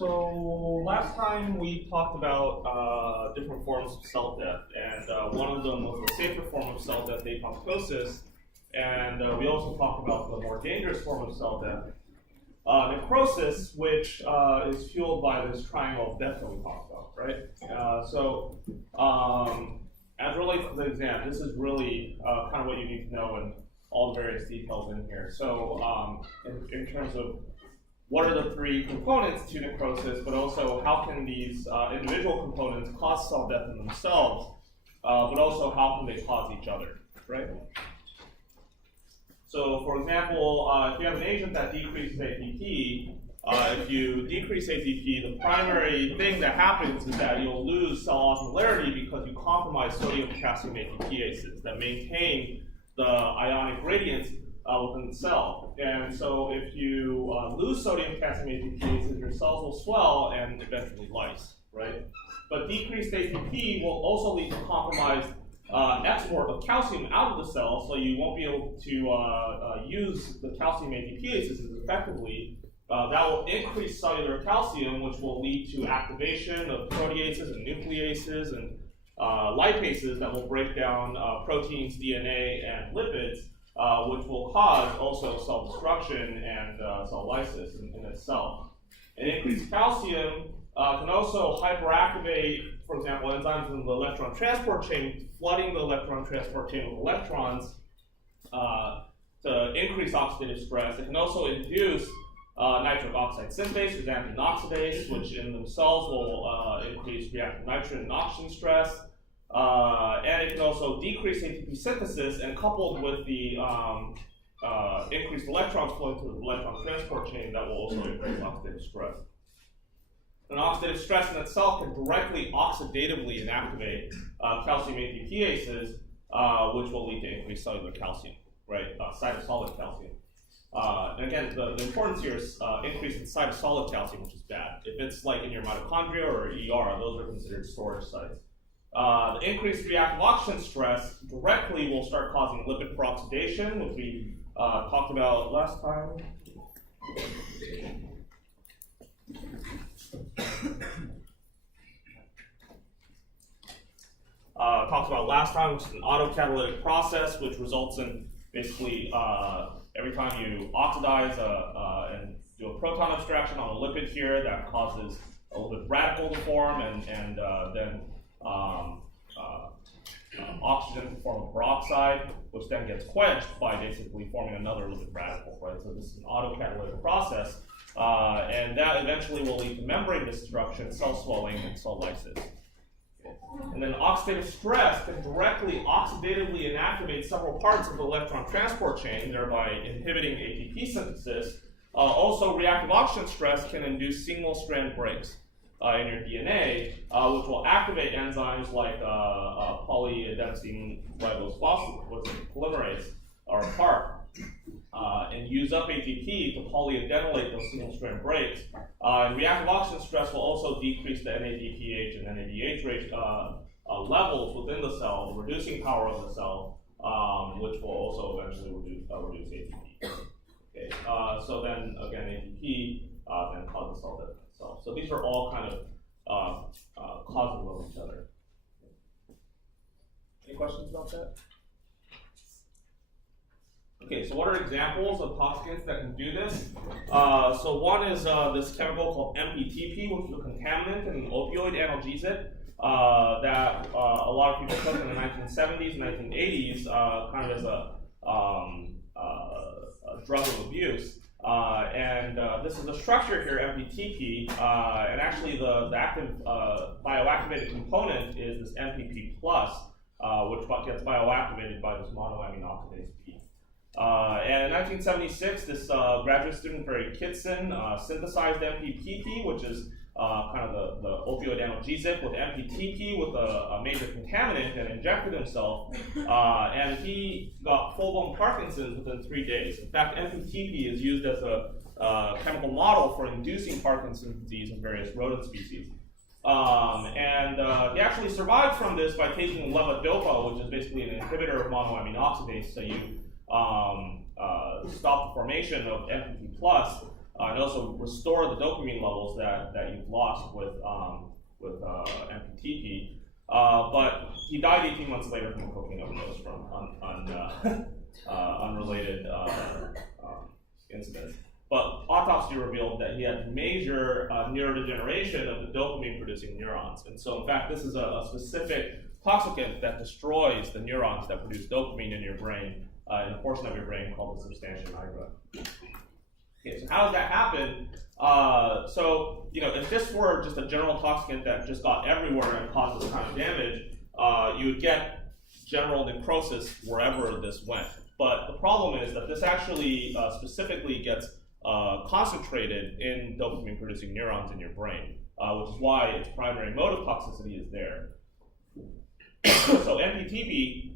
So last time we talked about different forms of cell death, and one of them was the safer form of cell death, apoptosis, and we also talked about the more dangerous form of cell death, necrosis, which is fueled by this triangle of death that we talked about, right? As it relates to the exam, this is really kind of what you need to know and all the various details in here. So in terms of what are the three components to necrosis, but also how can these individual components cause cell death in themselves, but also how can they cause each other, right? So for example, if you have an agent that decreases ATP, if you decrease ATP, the primary thing that happens is that you'll lose cell osmolarity because you compromise sodium-potassium ATPases that maintain the ionic gradients within the cell. And so if you lose sodium-potassium ATPases, your cells will swell and eventually lyse, right? But decreased ATP will also lead to compromised export of calcium out of the cell, so you won't be able to use the calcium ATPases as effectively. That will increase cellular calcium, which will lead to activation of proteases and nucleases and lipases that will break down proteins, DNA, and lipids, which will cause also cell destruction and cell lysis in itself. And increased calcium can also hyperactivate, for example, enzymes in the electron transport chain, flooding the electron transport chain with electrons to increase oxidative stress. It can also induce nitric oxide synthase or xanthine oxidase, which in themselves will increase reactive nitrogen and oxygen stress. And it can also decrease ATP synthesis, and coupled with the increased electrons flowing through the electron transport chain, that will also increase oxidative stress. And oxidative stress in itself can directly oxidatively inactivate calcium ATPases, which will lead to increased cellular calcium, right? Cytosolic calcium. And again, the importance here is increase in cytosolic calcium, which is bad. If it's like in your mitochondria or ER, those are considered storage sites. The increased reactive oxygen stress directly will start causing lipid peroxidation, which we talked about last time. Which is an autocatalytic process, which results in basically every time you oxidize and do a proton abstraction on a lipid here, that causes a lipid radical to form, and then oxygen to form a peroxide, which then gets quenched by basically forming another lipid radical, right? So this is an autocatalytic process, and that eventually will lead to membrane destruction, cell swelling, and cell lysis. And then oxidative stress can directly oxidatively inactivate several parts of the electron transport chain, thereby inhibiting ATP synthesis. Also, reactive oxygen stress can induce single-strand breaks in your DNA, which will activate enzymes like polyadenosine ribose polymerase, or PARP, and use up ATP to polyadenylate those single-strand breaks. And reactive oxygen stress will also decrease the NADPH and NADH levels within the cell, the reducing power of the cell, which will also eventually reduce ATP. Okay, so then again, ATP then causes cell death itself. So these are all kind of causes of each other. Any questions about that? Okay, so what are examples of toxicants that can do this? So one is this chemical called MPTP, which is a contaminant and an opioid analgesic that a lot of people took in the 1970s and 1980s kind of as a drug of abuse. And this is the structure here, MPTP, and actually the active bioactivated component is this MPP+, which gets bioactivated by this monoamine oxidase B. And in 1976, this graduate student, Barry Kitson, synthesized MPPP, which is kind of the opioid analgesic, with MPTP with a major contaminant, and injected himself. And he got full-blown Parkinson's within 3 days. In fact, MPTP is used as a chemical model for inducing Parkinson's disease in various rodent species. And he actually survived from this by taking levodopa, which is basically an inhibitor of monoamine oxidase. So you stop the formation of MPP+, and also restore the dopamine levels that you've lost with MPTP. But he died 18 months later from a cocaine overdose from unrelated incidents. But autopsy revealed that he had major neurodegeneration of the dopamine-producing neurons. And so, in fact, this is a specific toxicant that destroys the neurons that produce dopamine in your brain, in a portion of your brain called the substantia nigra. Okay, so how does that happen? So, if this were just a general toxicant that just got everywhere and caused this kind of damage, you would get general necrosis wherever this went. But the problem is that this actually specifically gets concentrated in dopamine-producing neurons in your brain, which is why its primary mode of toxicity is there. So MPTP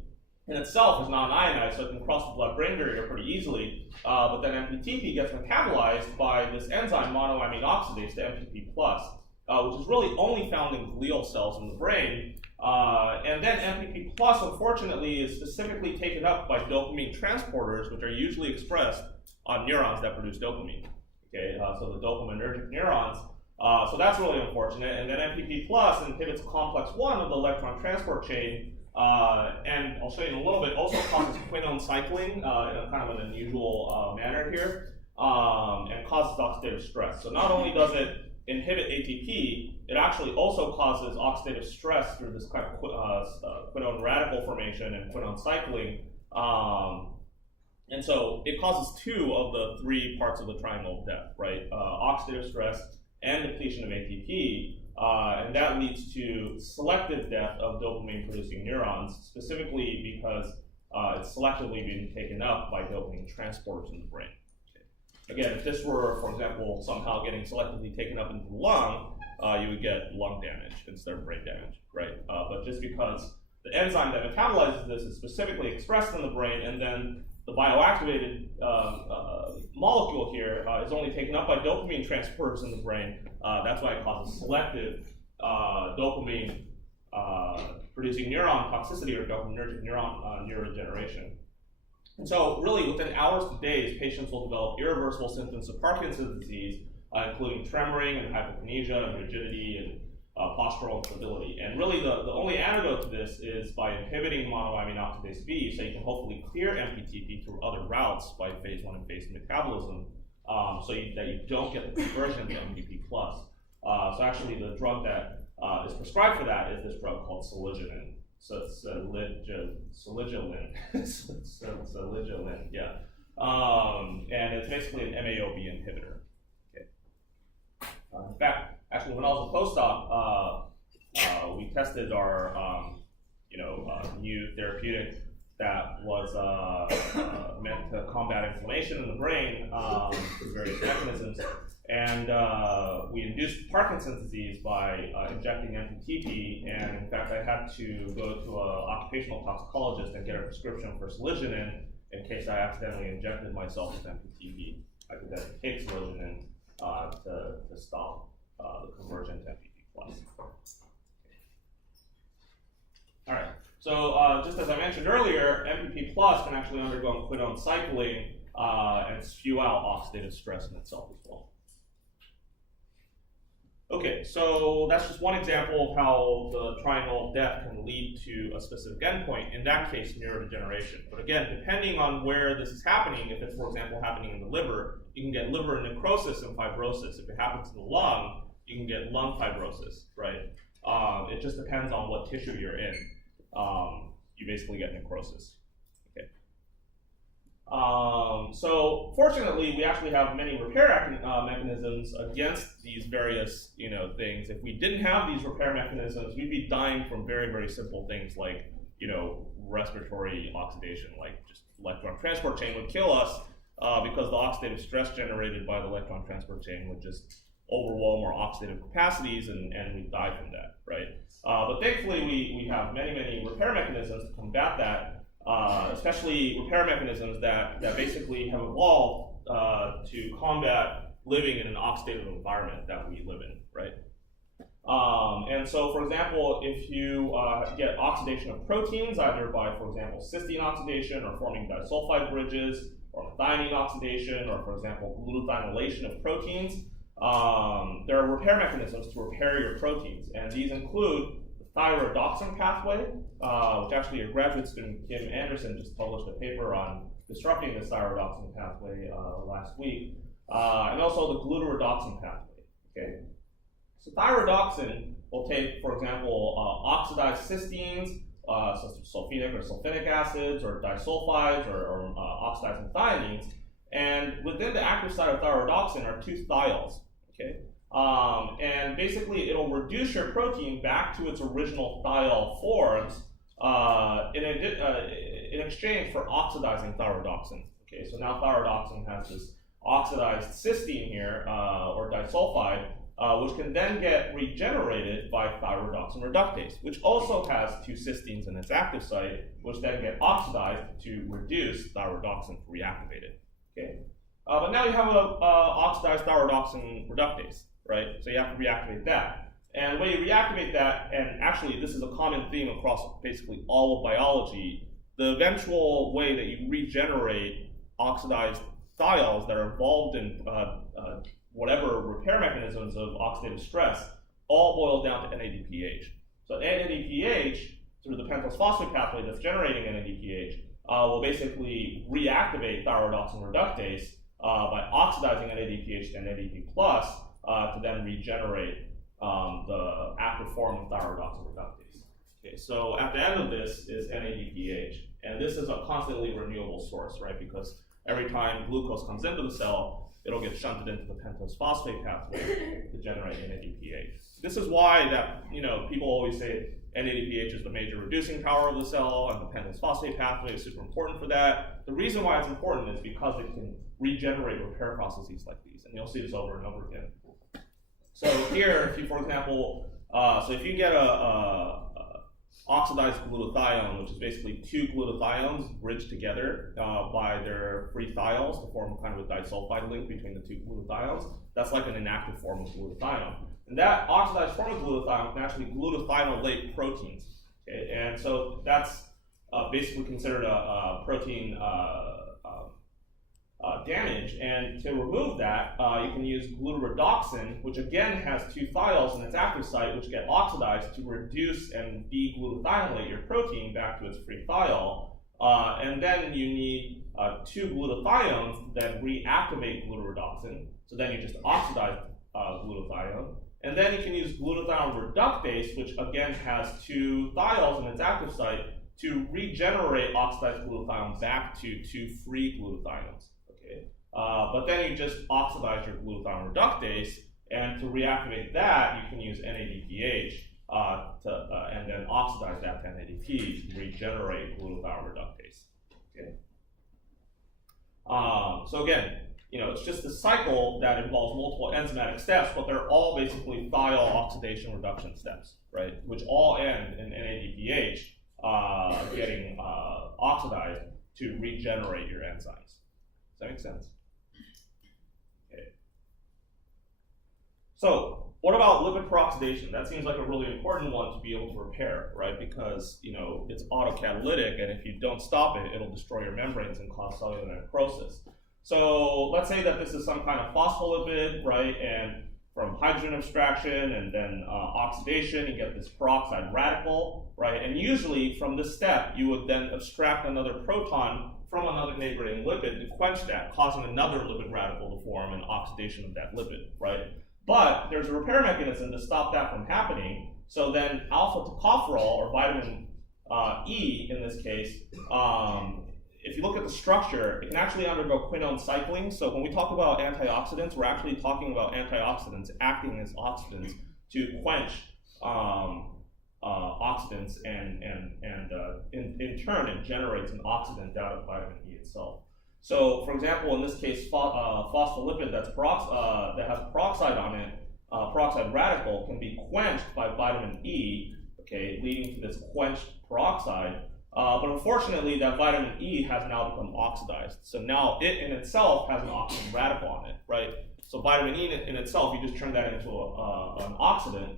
in itself is non-ionized, so it can cross the blood-brain barrier pretty easily, but then MPTP gets metabolized by this enzyme monoamine oxidase, the MPP+, which is really only found in glial cells in the brain. And then MPP+, unfortunately, is specifically taken up by dopamine transporters, which are usually expressed on neurons that produce dopamine. Okay, so the dopaminergic neurons. So that's really unfortunate. And then MPP+ inhibits complex 1 of the electron transport chain, and I'll show you in a little bit, also causes quinone cycling in a kind of an unusual manner here, and causes oxidative stress. So not only does it inhibit ATP, it actually also causes oxidative stress through this kind of quinone radical formation and quinone cycling. And so it causes 2 of the 3 parts of the triangle of death, right? Oxidative stress and depletion of ATP, and that leads to selective death of dopamine-producing neurons, specifically because it's selectively being taken up by dopamine transporters in the brain. Okay. Again, if this were, for example, somehow getting selectively taken up into the lung, you would get lung damage instead of brain damage, right? But just because the enzyme that metabolizes this is specifically expressed in the brain, and then the bioactivated molecule here is only taken up by dopamine transporters in the brain. That's why it causes selective dopamine producing neuron toxicity or dopaminergic neuron neurodegeneration. And so really within hours to days, patients will develop irreversible symptoms of Parkinson's disease, including tremoring and hypokinesia and rigidity and postural instability. And really the only antidote to this is by inhibiting monoamine oxidase B, so you can hopefully clear MPTP through other routes by phase 1 and phase 2 metabolism, so that you don't get the conversion to MPP+. So actually the drug that is prescribed for that is this drug called saligenin. So it's saligenin, yeah. And it's basically an MAOB inhibitor. Okay. In fact, actually, when I was a postdoc, we tested our, new therapeutic that was meant to combat inflammation in the brain through various mechanisms, and we induced Parkinson's disease by injecting MPTP. And in fact, I had to go to an occupational toxicologist and get a prescription for saligenin in case I accidentally injected myself with MPTP. I could then take saligenin to stop the conversion to MPP+. All right, so just as I mentioned earlier, MPP+ can actually undergo quinone cycling and spew out oxidative stress in itself as well. Okay, so that's just one example of how the triangle of death can lead to a specific endpoint, in that case, neurodegeneration. But again, depending on where this is happening, if it's, for example, happening in the liver, you can get liver necrosis and fibrosis. If it happens in the lung, you can get lung fibrosis, right? It just depends on what tissue you're in. You basically get necrosis. Okay. So fortunately, we actually have many repair mechanisms against these various, things. If we didn't have these repair mechanisms, we'd be dying from very, very simple things like, respiratory oxidation, like just electron transport chain would kill us because the oxidative stress generated by the electron transport chain would just overwhelm our oxidative capacities, and we'd die from that, right? But thankfully, we have many, many repair mechanisms to combat that, especially repair mechanisms that basically have evolved to combat living in an oxidative environment that we live in, right? And so, for example, if you get oxidation of proteins, either by, for example, cysteine oxidation or forming disulfide bridges, or methionine oxidation, or for example, glutathinylation of proteins, there are repair mechanisms to repair your proteins, and these include the thyrodoxin pathway, which actually a graduate student, Kim Anderson, just published a paper on disrupting this thyrodoxin pathway last week, and also the glutaredoxin pathway. Okay, so thyrodoxin will take, for example, oxidized cysteines, sulfenic or sulfinic acids, or disulfides, or oxidized methionines, and within the active site of thyrodoxin are two thiols. Okay, and basically it'll reduce your protein back to its original thiol forms in exchange for oxidizing thyrodoxin. Okay, so now thyrodoxin has this oxidized cysteine here, or disulfide, which can then get regenerated by thyrodoxin reductase, which also has two cysteines in its active site, which then get oxidized to reduce thyrodoxin reactivated. Okay, but now you have a oxidized thyrodoxin reductase, right? So you have to reactivate that. And when you reactivate that, and actually this is a common theme across basically all of biology, the eventual way that you regenerate oxidized thiols that are involved in whatever repair mechanisms of oxidative stress all boils down to NADPH. So NADPH, through the pentose phosphate pathway that's generating NADPH, will basically reactivate thyrodoxin reductase by oxidizing NADPH to NADP+, to then regenerate the active form of thyrodoxin reductase. Okay, so at the end of this is NADPH, and this is a constantly renewable source, right? Because every time glucose comes into the cell, it'll get shunted into the pentose phosphate pathway to generate NADPH. This is why that, people always say NADPH is the major reducing power of the cell, and the pentose phosphate pathway is super important for that. The reason why it's important is because it can regenerate repair processes like these, and you'll see this over and over again. So here, if you, for example, if you get a oxidized glutathione, which is basically two glutathiones bridged together by their free thiols to form kind of a disulfide link between the two glutathiones, that's like an inactive form of glutathione. And that oxidized form of glutathione can actually glutathionolate proteins. Okay? And so that's basically considered a protein damage. And to remove that, you can use glutaredoxin, which again has two thiols in its active site, which get oxidized to reduce and de-glutathionolate your protein back to its free thiol. And then you need two glutathiones that reactivate glutaredoxin. So then you just oxidize glutathione. And then you can use glutathione reductase, which again has two thiols in its active site, to regenerate oxidized glutathione back to two free glutathiones. Okay? But then you just oxidize your glutathione reductase, and to reactivate that, you can use NADPH and then oxidize that to NADP to regenerate glutathione reductase. Okay? So again, it's just a cycle that involves multiple enzymatic steps, but they're all basically thiol oxidation reduction steps, right? Which all end in NADPH getting oxidized to regenerate your enzymes. Does that make sense? Okay. So, what about lipid peroxidation? That seems like a really important one to be able to repair, right? Because it's autocatalytic, and if you don't stop it, it'll destroy your membranes and cause cellular necrosis. So let's say that this is some kind of phospholipid, right? And from hydrogen abstraction and then oxidation, you get this peroxide radical, right? And usually from this step, you would then abstract another proton from another neighboring lipid to quench that, causing another lipid radical to form and oxidation of that lipid, right? But there's a repair mechanism to stop that from happening. So then alpha tocopherol, or vitamin E in this case, if you look at the structure, it can actually undergo quinone cycling. So when we talk about antioxidants, we're actually talking about antioxidants acting as oxidants to quench oxidants, and in turn, it generates an oxidant out of vitamin E itself. So, for example, in this case, phospholipid that has peroxide on it, peroxide radical, can be quenched by vitamin E, okay, leading to this quenched peroxide. But unfortunately, that vitamin E has now become oxidized. So now it in itself has an oxidant radical on it, right? So vitamin E in itself, you just turn that into an oxidant.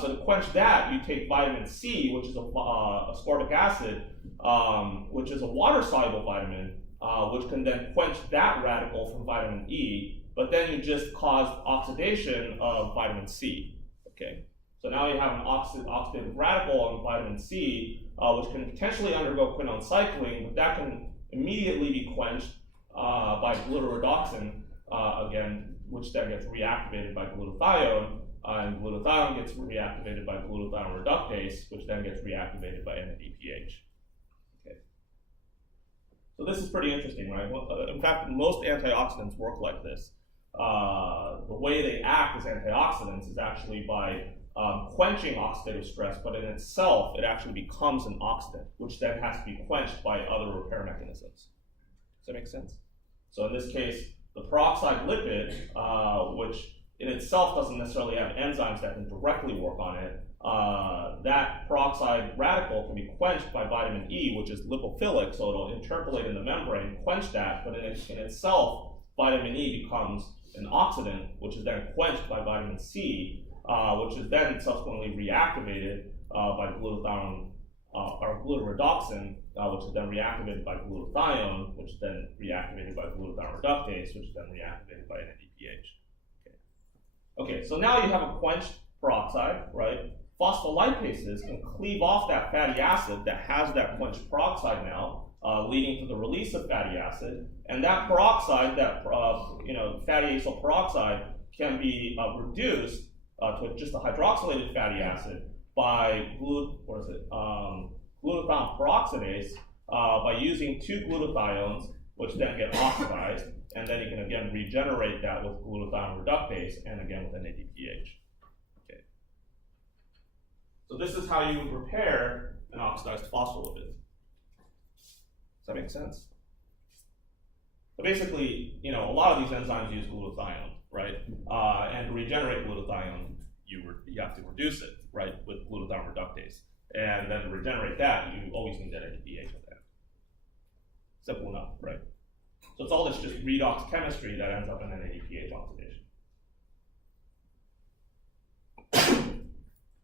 So to quench that, you take vitamin C, which is a ascorbic acid, which is a water-soluble vitamin, which can then quench that radical from vitamin E, but then you just caused oxidation of vitamin C. Okay, so now you have an oxidative radical on vitamin C, which can potentially undergo quinone cycling, but that can immediately be quenched by glutaredoxin again, which then gets reactivated by glutathione, and glutathione gets reactivated by glutathione reductase, which then gets reactivated by NADPH. Okay. So this is pretty interesting, right? Well, in fact, most antioxidants work like this. The way they act as antioxidants is actually by quenching oxidative stress, but in itself, it actually becomes an oxidant, which then has to be quenched by other repair mechanisms. Does that make sense? So in this case, the peroxide lipid, which in itself doesn't necessarily have enzymes that can directly work on it, that peroxide radical can be quenched by vitamin E, which is lipophilic, so it'll interpolate in the membrane, quench that, but in itself, vitamin E becomes an oxidant, which is then quenched by vitamin C, which is then subsequently reactivated by glutathione or glutaredoxin, which is then reactivated by glutathione, which is then reactivated by glutathione reductase, which is then reactivated by NADPH. Okay, so now you have a quenched peroxide, right? Phospholipases can cleave off that fatty acid that has that quenched peroxide now, leading to the release of fatty acid, and that peroxide, that fatty acyl peroxide, can be reduced to just a hydroxylated fatty acid by glutathione peroxidase by using two glutathiones, which then get oxidized, and then you can again regenerate that with glutathione reductase and again with NADPH. Okay. So this is how you would repair an oxidized phospholipid. Does that make sense? So basically, a lot of these enzymes use glutathione, right? And to regenerate glutathione, you have to reduce it, right, with glutathione reductase. And then to regenerate that, you always need that NADPH at that. Simple enough, right? So it's all this just redox chemistry that ends up in an NADPH oxidation.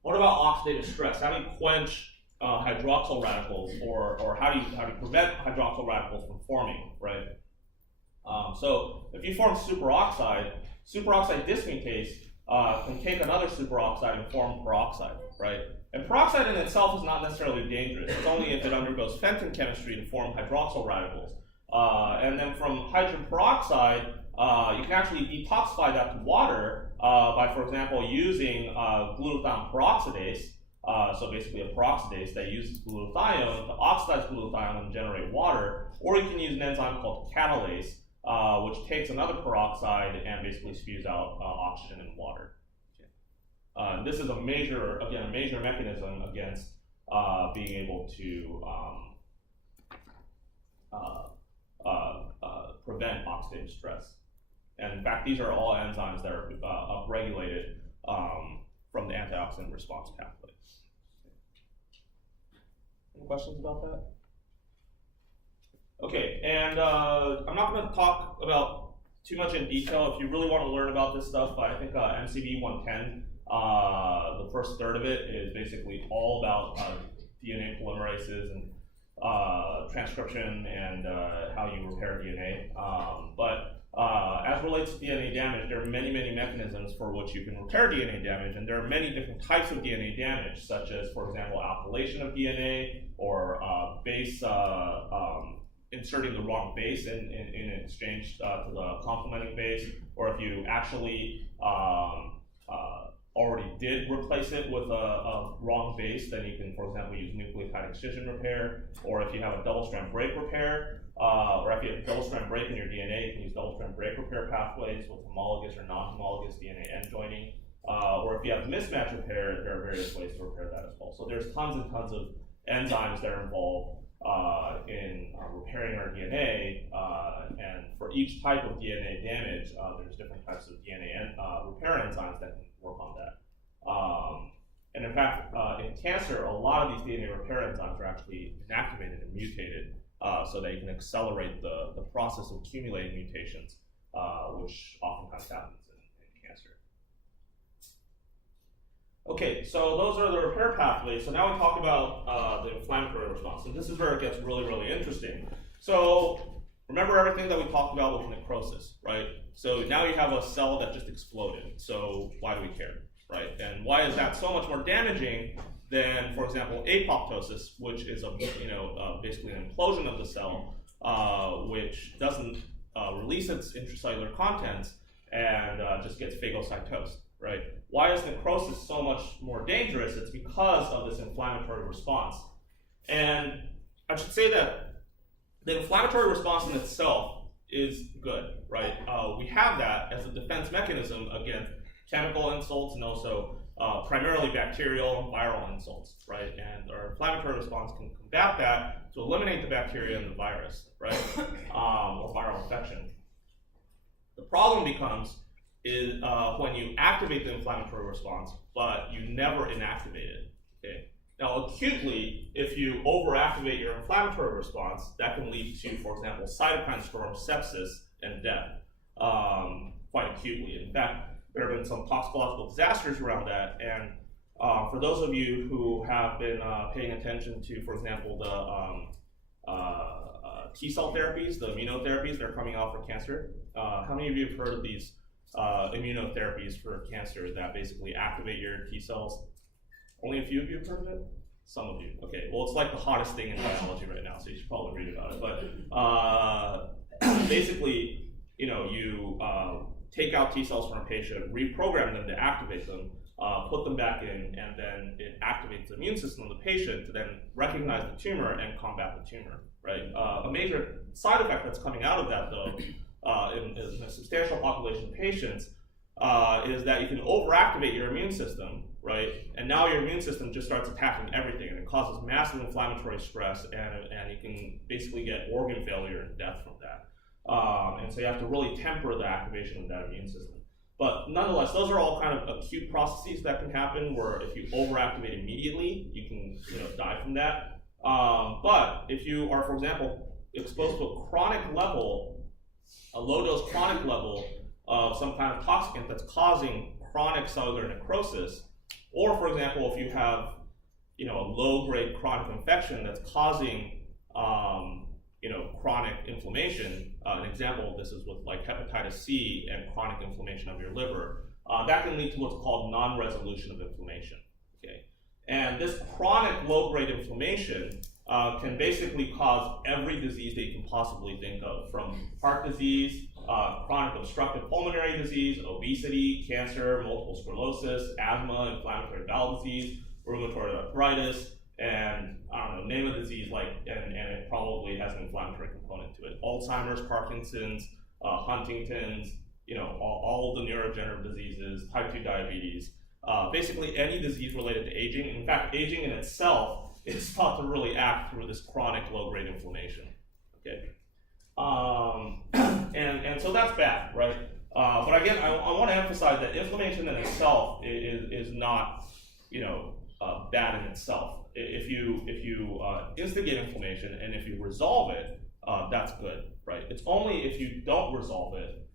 What about oxidative stress? How do you quench hydroxyl radicals, or how do you prevent hydroxyl radicals from forming, right? So if you form superoxide dismutase can take another superoxide and form peroxide, right? And peroxide in itself is not necessarily dangerous. It's only if it undergoes Fenton chemistry to form hydroxyl radicals. And then from hydrogen peroxide, you can actually detoxify that to water by, for example, using glutathione peroxidase. So basically a peroxidase that uses glutathione to oxidize glutathione and generate water. Or you can use an enzyme called catalase, which takes another peroxide and basically spews out oxygen and water. This is a major mechanism against being able to prevent oxidative stress. And in fact, these are all enzymes that are upregulated from the antioxidant response pathway. Any questions about that? Okay, and I'm not going to talk about too much in detail. If you really want to learn about this stuff, I think MCB 110, the first third of it is basically all about DNA polymerases and transcription and how you repair DNA. But as relates to DNA damage, there are many mechanisms for which you can repair DNA damage, and there are many different types of DNA damage, such as, for example, alkylation of DNA or base inserting the wrong base in exchange to the complementing base, or if you actually already did replace it with a wrong base, then you can, for example, use nucleotide excision repair, or if you have a double-strand break repair, or if you have a double-strand break in your DNA, you can use double-strand break repair pathways with homologous or non-homologous DNA end joining, or if you have mismatch repair, there are various ways to repair that as well. So there's tons and tons of enzymes that are involved in repairing our DNA, and for each type of DNA damage, there's different types of DNA repair enzymes that can work on that. And in fact, in cancer, a lot of these DNA repair enzymes are actually inactivated and mutated so that you can accelerate the process of accumulating mutations, which oftentimes happens in cancer. Okay, so those are the repair pathways. So now we talk about the inflammatory response. And this is where it gets really interesting. So remember everything that we talked about with necrosis, right? So now you have a cell that just exploded. So why do we care, right? And why is that so much more damaging than, for example, apoptosis, which is a basically an implosion of the cell, which doesn't release its intracellular contents and just gets phagocytosed, right? Why is necrosis so much more dangerous? It's because of this inflammatory response. And I should say that the inflammatory response in itself is good, right? We have that as a defense mechanism against chemical insults and also primarily bacterial and viral insults, right? And our inflammatory response can combat that to eliminate the bacteria and the virus, right? Or viral infection. The problem becomes is when you activate the inflammatory response, but you never inactivate it, okay? Now, acutely, if you overactivate your inflammatory response, that can lead to, for example, cytokine storm, sepsis, and death, quite acutely. In fact, there have been some toxicological disasters around that, and for those of you who have been paying attention to, for example, the T-cell therapies, the immunotherapies that are coming out for cancer, how many of you have heard of these immunotherapies for cancer that basically activate your T-cells? Only a few of you have heard of it? Some of you. Okay, well, it's like the hottest thing in biology right now, so you should probably read about it. But basically, you take out T cells from a patient, reprogram them to activate them, put them back in, and then it activates the immune system of the patient to then recognize the tumor and combat the tumor, right? A major side effect that's coming out of that, though, in a substantial population of patients, is that you can overactivate your immune system, right? And now your immune system just starts attacking everything, and it causes massive inflammatory stress, and you can basically get organ failure and death from that. And so you have to really temper the activation of that immune system. But nonetheless, those are all kind of acute processes that can happen where if you overactivate immediately, you can die from that. But if you are, for example, exposed to a chronic level, a low-dose chronic level of some kind of toxicant that's causing chronic cellular necrosis, or for example, if you have a low-grade chronic infection that's causing chronic inflammation, an example of this is with like hepatitis C and chronic inflammation of your liver, that can lead to what's called non-resolution of inflammation, okay? And this chronic low-grade inflammation can basically cause every disease that you can possibly think of, from heart disease, chronic obstructive pulmonary disease, obesity, cancer, multiple sclerosis, asthma, inflammatory bowel disease, rheumatoid arthritis, and name a disease and it probably has an inflammatory component to it. Alzheimer's, Parkinson's, Huntington's, all of the neurodegenerative diseases, type 2 diabetes, basically any disease related to aging. In fact, aging in itself is thought to really act through this chronic low-grade inflammation, okay? And so that's bad, right? But again, I want to emphasize that inflammation in itself is not, bad in itself. If you instigate inflammation and if you resolve it, that's good, right? It's only if you don't resolve it,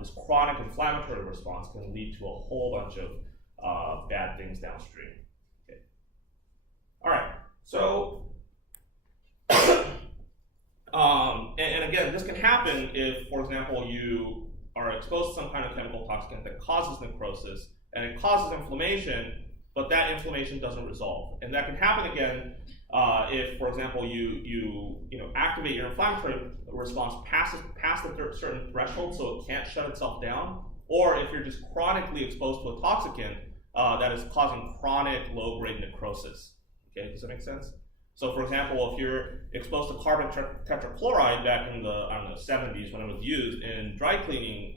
this chronic inflammatory response can lead to a whole bunch of bad things downstream. Okay. All right, so and again, this can happen if, for example, you are exposed to some kind of chemical toxicant that causes necrosis and it causes inflammation, but that inflammation doesn't resolve. And that can happen again if, for example, you activate your inflammatory response past a certain threshold so it can't shut itself down, or if you're just chronically exposed to a toxicant that is causing chronic low-grade necrosis. Okay, does that make sense? So, for example, if you're exposed to carbon tetrachloride back in the 70s when it was used in dry cleaning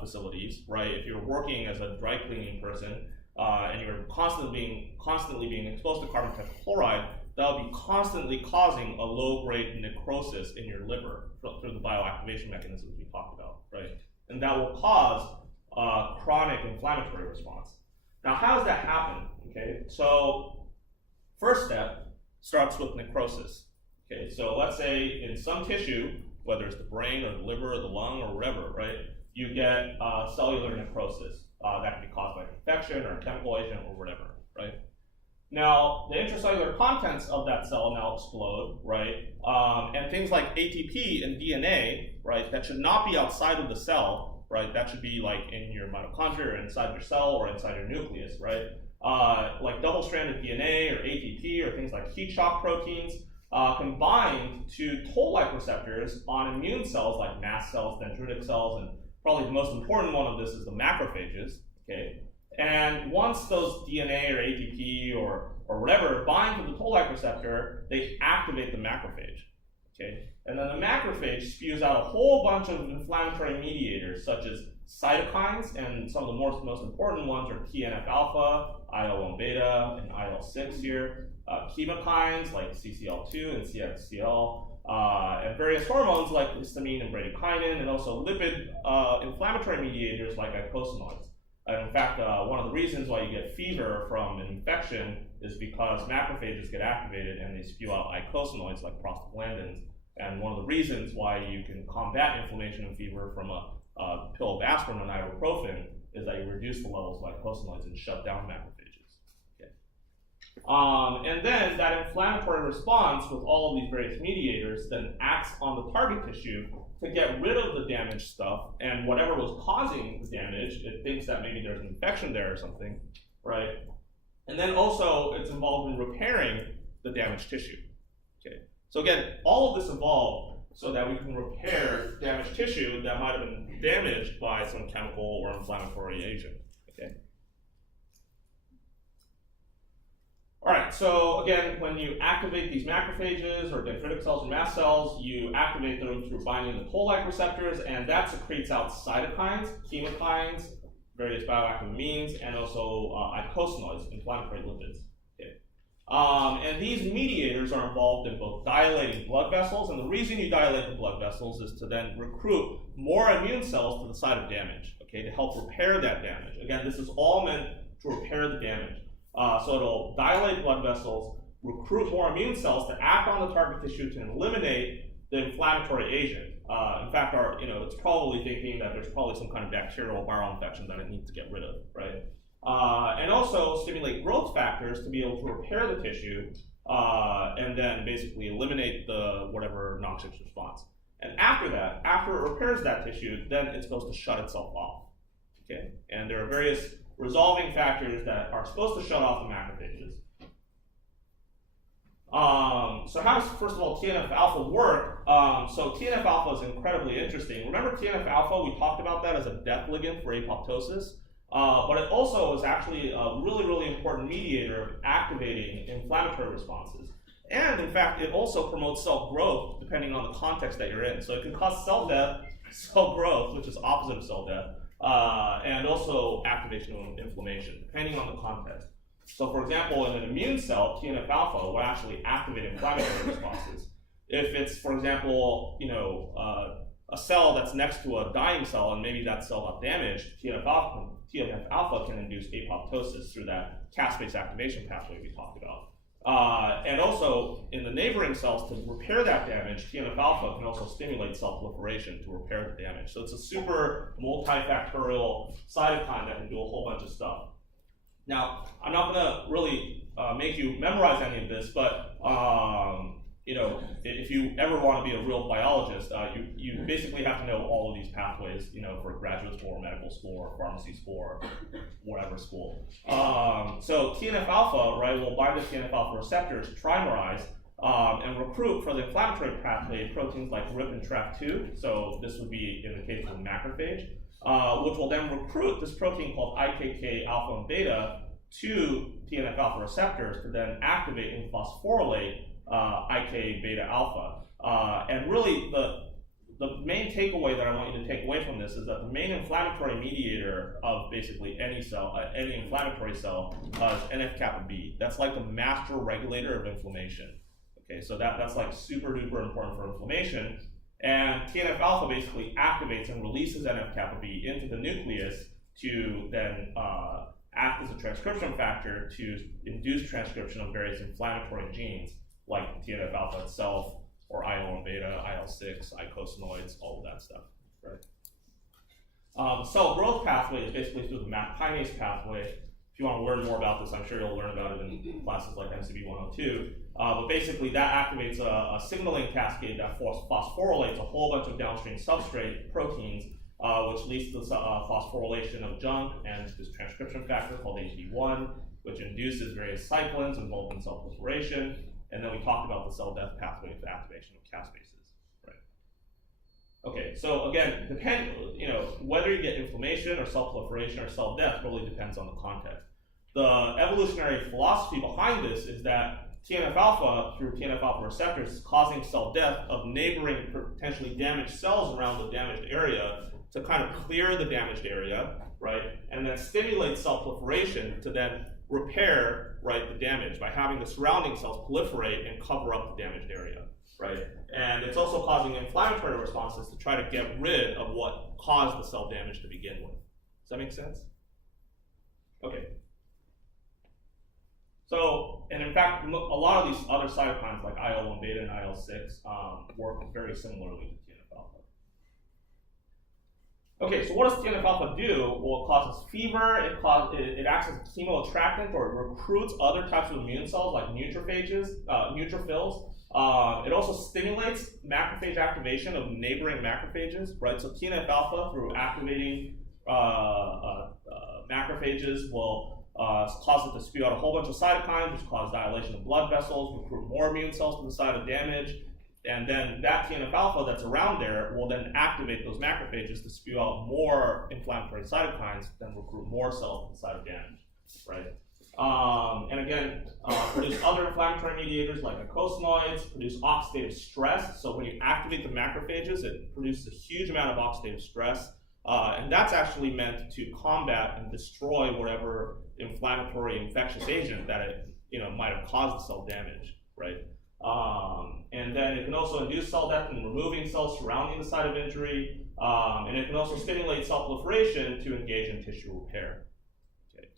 facilities, right? If you're working as a dry cleaning person and you're constantly being exposed to carbon tetrachloride, that will be constantly causing a low-grade necrosis in your liver through the bioactivation mechanisms we talked about, right? And that will cause chronic inflammatory response. Now, how does that happen? Okay, so first step starts with necrosis. Okay, so let's say in some tissue, whether it's the brain or the liver or the lung or whatever, right, you get cellular necrosis. That can be caused by an infection or a chemical agent or whatever, right? Now, the intracellular contents of that cell now explode, right? And things like ATP and DNA, right, that should not be outside of the cell, right? That should be like in your mitochondria or inside your cell or inside your nucleus, right? Like double-stranded DNA or ATP or things like heat shock proteins can bind to toll-like receptors on immune cells like mast cells, dendritic cells, and probably the most important one of this is the macrophages, okay? And once those DNA or ATP or whatever bind to the toll-like receptor, they activate the macrophage, okay? And then the macrophage spews out a whole bunch of inflammatory mediators such as cytokines, and some of the most important ones are TNF-alpha, IL-1 beta, and IL-6 here, chemokines like CCL2 and CXCL, and various hormones like histamine and bradykinin, and also lipid inflammatory mediators like eicosanoids. And in fact, one of the reasons why you get fever from an infection is because macrophages get activated and they spew out eicosanoids like prostaglandins. And one of the reasons why you can combat inflammation and fever from a pill of aspirin and ibuprofen is that you reduce the levels of eicosanoids and shut down macrophages. Okay. And then that inflammatory response with all of these various mediators then acts on the target tissue to get rid of the damaged stuff, and whatever was causing the damage, it thinks that maybe there's an infection there or something, right? And then also it's involved in repairing the damaged tissue. Okay. So again, all of this evolved so that we can repair damaged tissue that might have been damaged by some chemical or inflammatory agent. Okay. All right, so again, when you activate these macrophages or dendritic cells and mast cells, you activate them through binding the toll-like receptors, and that secretes out cytokines, chemokines, various bioactive amines, and also eicosanoids, inflammatory lipids. Okay. And these mediators are involved in both dilating blood vessels, and the reason you dilate the blood vessels is to then recruit more immune cells to the site of damage, okay, to help repair that damage. Again, this is all meant to repair the damage. So it'll dilate blood vessels, recruit more immune cells to act on the target tissue to eliminate the inflammatory agent. In fact, it's probably thinking that there's probably some kind of bacterial or viral infection that it needs to get rid of, right? And also stimulate growth factors to be able to repair the tissue and then basically eliminate the whatever noxious response. And after that, after it repairs that tissue, then it's supposed to shut itself off, okay? And there are various resolving factors that are supposed to shut off the macrophages. So how does, first of all, TNF-alpha work? So TNF-alpha is incredibly interesting. Remember TNF-alpha, we talked about that as a death ligand for apoptosis, but it also is actually a really, really important mediator of activating inflammatory responses. And in fact, it also promotes cell growth depending on the context that you're in. So it can cause cell death, cell growth, which is opposite of cell death, and also activation of inflammation, depending on the context. So for example, in an immune cell, TNF-alpha will actually activate inflammatory responses. If it's, for example, a cell that's next to a dying cell and maybe that cell got damaged, TNF-alpha can induce apoptosis through that caspase activation pathway we talked about. And also, in the neighboring cells, to repair that damage, TNF-alpha can also stimulate cell proliferation to repair the damage. So it's a super multifactorial cytokine that can do a whole bunch of stuff. Now, I'm not going to really make you memorize any of this, but if you ever want to be a real biologist, you basically have to know all of these pathways, for graduate school or medical school or pharmacy school or whatever school. So TNF-alpha, right, will bind the TNF-alpha receptors, trimerize, and recruit for the inflammatory pathway proteins like RIP and TRAF2. So this would be in the case of macrophage, which will then recruit this protein called IKK alpha and beta to TNF-alpha receptors to then activate and phosphorylate IK beta alpha. And really the main takeaway that I want you to take away from this is that the main inflammatory mediator of basically any cell, any inflammatory cell, is NF-kappa B. That's like the master regulator of inflammation. Okay, so that's like super duper important for inflammation. And TNF-alpha basically activates and releases NF-kappa B into the nucleus to then act as a transcription factor to induce transcription of various inflammatory genes like TNF-alpha itself, or IL-1 beta, IL-6, eicosanoids, all of that stuff, right? Cell growth pathway is basically through the MAP kinase pathway. If you want to learn more about this, I'm sure you'll learn about it in classes like MCB 102. But basically, that activates a signaling cascade that phosphorylates a whole bunch of downstream substrate proteins, which leads to the phosphorylation of junk and this transcription factor called AP1, which induces various cyclins involved in cell proliferation. And then we talked about the cell death pathway for activation of caspases. Right. Okay, so again, whether you get inflammation or cell proliferation or cell death really depends on the context. The evolutionary philosophy behind this is that TNF-alpha, through TNF-alpha receptors, is causing cell death of neighboring potentially damaged cells around the damaged area to kind of clear the damaged area, right? And then stimulate cell proliferation to then repair, right, the damage by having the surrounding cells proliferate and cover up the damaged area, right? And it's also causing inflammatory responses to try to get rid of what caused the cell damage to begin with. Does that make sense? Okay. So, and in fact, a lot of these other cytokines like IL-1 beta and IL-6 work very similarly to TNF-alpha. Okay, so what does TNF-alpha do? Well, it causes fever, it acts as a chemoattractant, or it recruits other types of immune cells like neutrophils. It also stimulates macrophage activation of neighboring macrophages, right? So TNF-alpha, through activating macrophages, will cause it to spew out a whole bunch of cytokines, which cause dilation of blood vessels, recruit more immune cells to the site of damage, and then that TNF-alpha that's around there will then activate those macrophages to spew out more inflammatory cytokines, then recruit more cells to the site of damage, right? And again, produce other inflammatory mediators like eicosanoids, produce oxidative stress. So when you activate the macrophages, it produces a huge amount of oxidative stress. And that's actually meant to combat and destroy whatever inflammatory infectious agent that it might have caused the cell damage, right? And then it can also induce cell death in removing cells surrounding the site of injury, and it can also stimulate cell proliferation to engage in tissue repair. Okay.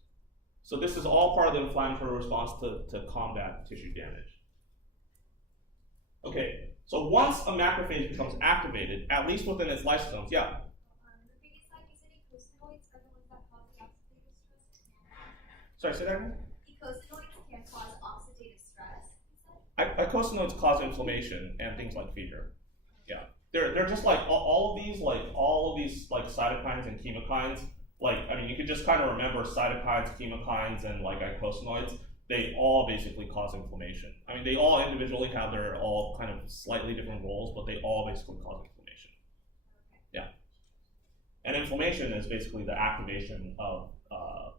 So this is all part of the inflammatory response to combat tissue damage. Okay, so once a macrophage becomes activated, at least within its lysosomes, yeah? Sorry, say that again? Eicosanoids can cause oxidative stress. Eicosanoids cause inflammation and things like fever. Yeah, they're just like all of these cytokines and chemokines. You could just kind of remember cytokines, chemokines, and eicosanoids. They all basically cause inflammation. I mean, they all individually have their all kind of slightly different roles, but they all basically cause inflammation. Yeah, and inflammation is basically the activation of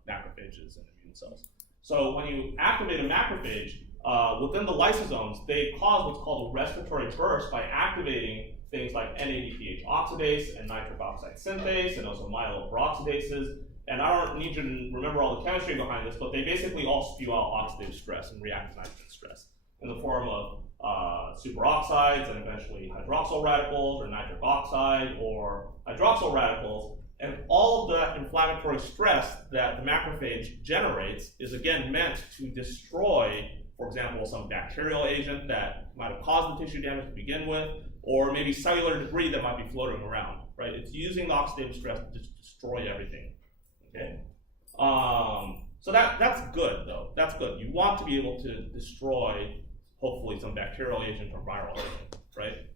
macrophages and immune cells. So when you activate a macrophage, within the lysosomes, they cause what's called a respiratory burst by activating things like NADPH oxidase and nitric oxide synthase, and also myeloperoxidases. And I don't need you to remember all the chemistry behind this, but they basically all spew out oxidative stress and react to nitrogen stress in the form of superoxides and eventually hydroxyl radicals or nitric oxide or hydroxyl radicals. And all of that inflammatory stress that the macrophage generates is again meant to destroy, for example, some bacterial agent that might have caused the tissue damage to begin with, or maybe cellular debris that might be floating around, right? It's using the oxidative stress to just destroy everything, okay? So that's good, though. That's good. You want to be able to destroy, hopefully, some bacterial agent or viral agent, right?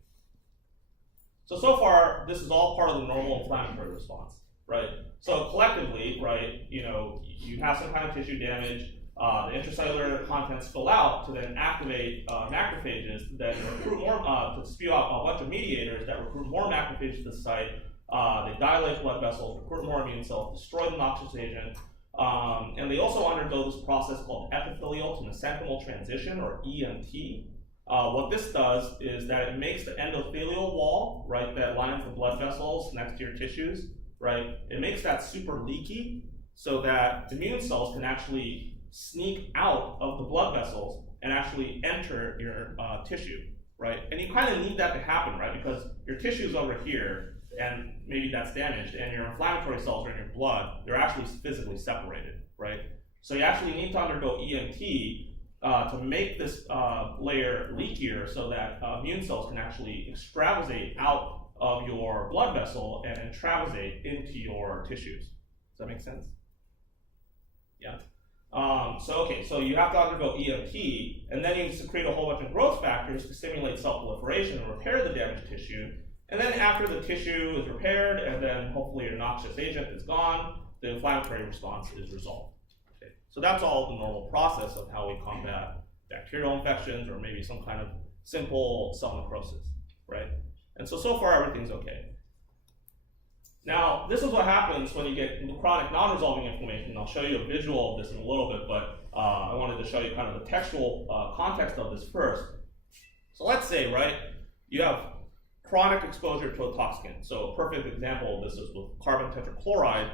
So far, this is all part of the normal inflammatory response, right? So collectively, right, you have some kind of tissue damage, the intracellular contents spill out to then activate macrophages that recruit more, to spew out a bunch of mediators that recruit more macrophages to the site. They dilate blood vessels, recruit more immune cells, destroy the noxious agent, and they also undergo this process called epithelial to mesenchymal transition, or EMT. What this does is that it makes the endothelial wall, right, that lines the blood vessels next to your tissues, right, it makes that super leaky so that immune cells can actually sneak out of the blood vessels and actually enter your tissue, right? And you kind of need that to happen, right, because your tissue is over here and maybe that's damaged, and your inflammatory cells are in your blood. They're actually physically separated, right? So you actually need to undergo EMT to make this layer leakier so that immune cells can actually extravasate out of your blood vessel and intravasate into your tissues. Does that make sense? Yeah. So you have to undergo EMT, and then you secrete a whole bunch of growth factors to stimulate cell proliferation and repair the damaged tissue. And then after the tissue is repaired, and then hopefully your noxious agent is gone, the inflammatory response is resolved. Okay. So that's all the normal process of how we combat bacterial infections or maybe some kind of simple cell necrosis, right? And so far everything's okay. Now, this is what happens when you get into chronic non-resolving inflammation. I'll show you a visual of this in a little bit, but I wanted to show you kind of the textual context of this first. So let's say, right, you have chronic exposure to a toxin. So a perfect example of this is with carbon tetrachloride,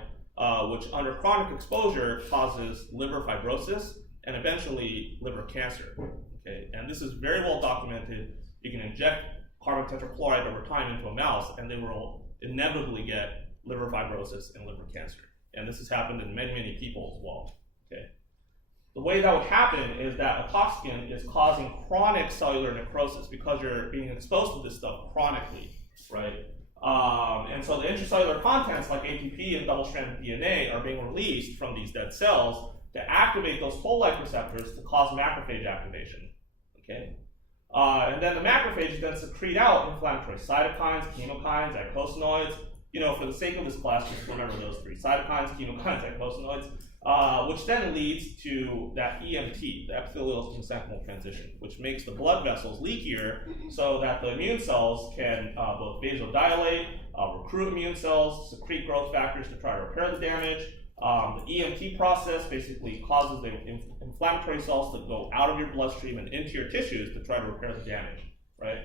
which under chronic exposure causes liver fibrosis and eventually liver cancer. Okay, and this is very well documented. You can inject carbon tetrachloride over time into a mouse, and they will inevitably get liver fibrosis and liver cancer. And this has happened in many, many people as well. Okay. The way that would happen is that a toxin is causing chronic cellular necrosis because you're being exposed to this stuff chronically, right? And so the intracellular contents like ATP and double-stranded DNA are being released from these dead cells to activate those toll-like receptors to cause macrophage activation, okay? And then the macrophages then secrete out inflammatory cytokines, chemokines, eicosanoids. You know, for the sake of this class, just remember those three: cytokines, chemokines, eicosanoids, which then leads to that EMT, the epithelial mesenchymal transition, which makes the blood vessels leakier so that the immune cells can both vasodilate, recruit immune cells, secrete growth factors to try to repair the damage. The EMT process basically causes the inflammatory cells to go out of your bloodstream and into your tissues to try to repair the damage, right?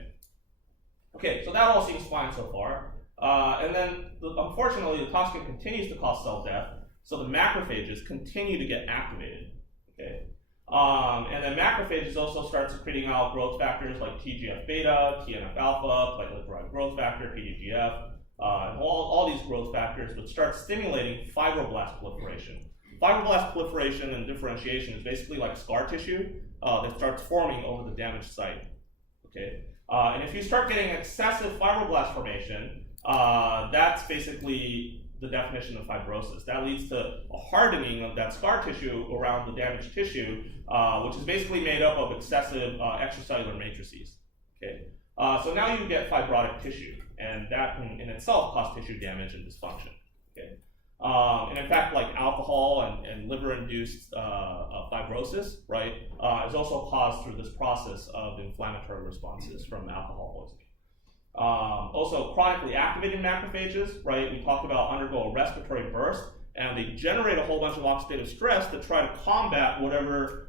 Okay, so that all seems fine so far. And then, unfortunately, the toxin continues to cause cell death, so the macrophages continue to get activated, okay? And then macrophages also start secreting out growth factors like TGF-beta, TNF-alpha, platelet-derived growth factor, PDGF, and all these growth factors would start stimulating fibroblast proliferation. Fibroblast proliferation and differentiation is basically like scar tissue that starts forming over the damaged site, okay? And if you start getting excessive fibroblast formation, that's basically the definition of fibrosis. That leads to a hardening of that scar tissue around the damaged tissue, which is basically made up of excessive extracellular matrices. Okay, so now you get fibrotic tissue, and that can in itself cause tissue damage and dysfunction. Okay, and in fact, like alcohol and liver-induced fibrosis, right, is also caused through this process of inflammatory responses from alcohol poisoning. Also, chronically activated macrophages, right? We talked about undergo a respiratory burst, and they generate a whole bunch of oxidative stress to try to combat whatever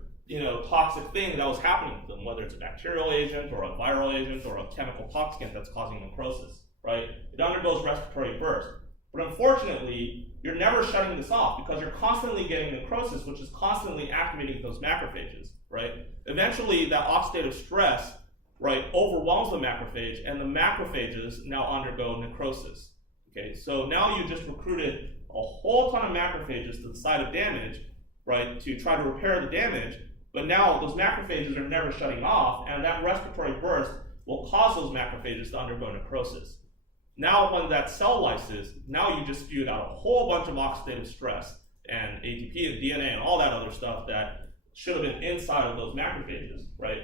toxic thing that was happening to them, whether it's a bacterial agent or a viral agent or a chemical toxin that's causing necrosis, right? It undergoes respiratory burst, but unfortunately, you're never shutting this off because you're constantly getting necrosis, which is constantly activating those macrophages, right? Eventually, that oxidative stress, right, overwhelms the macrophage, and the macrophages now undergo necrosis. Okay, so now you just recruited a whole ton of macrophages to the site of damage, right, to try to repair the damage, but now those macrophages are never shutting off, and that respiratory burst will cause those macrophages to undergo necrosis. Now when that cell lyses, now you just spewed out a whole bunch of oxidative stress and ATP and DNA and all that other stuff that should have been inside of those macrophages, right?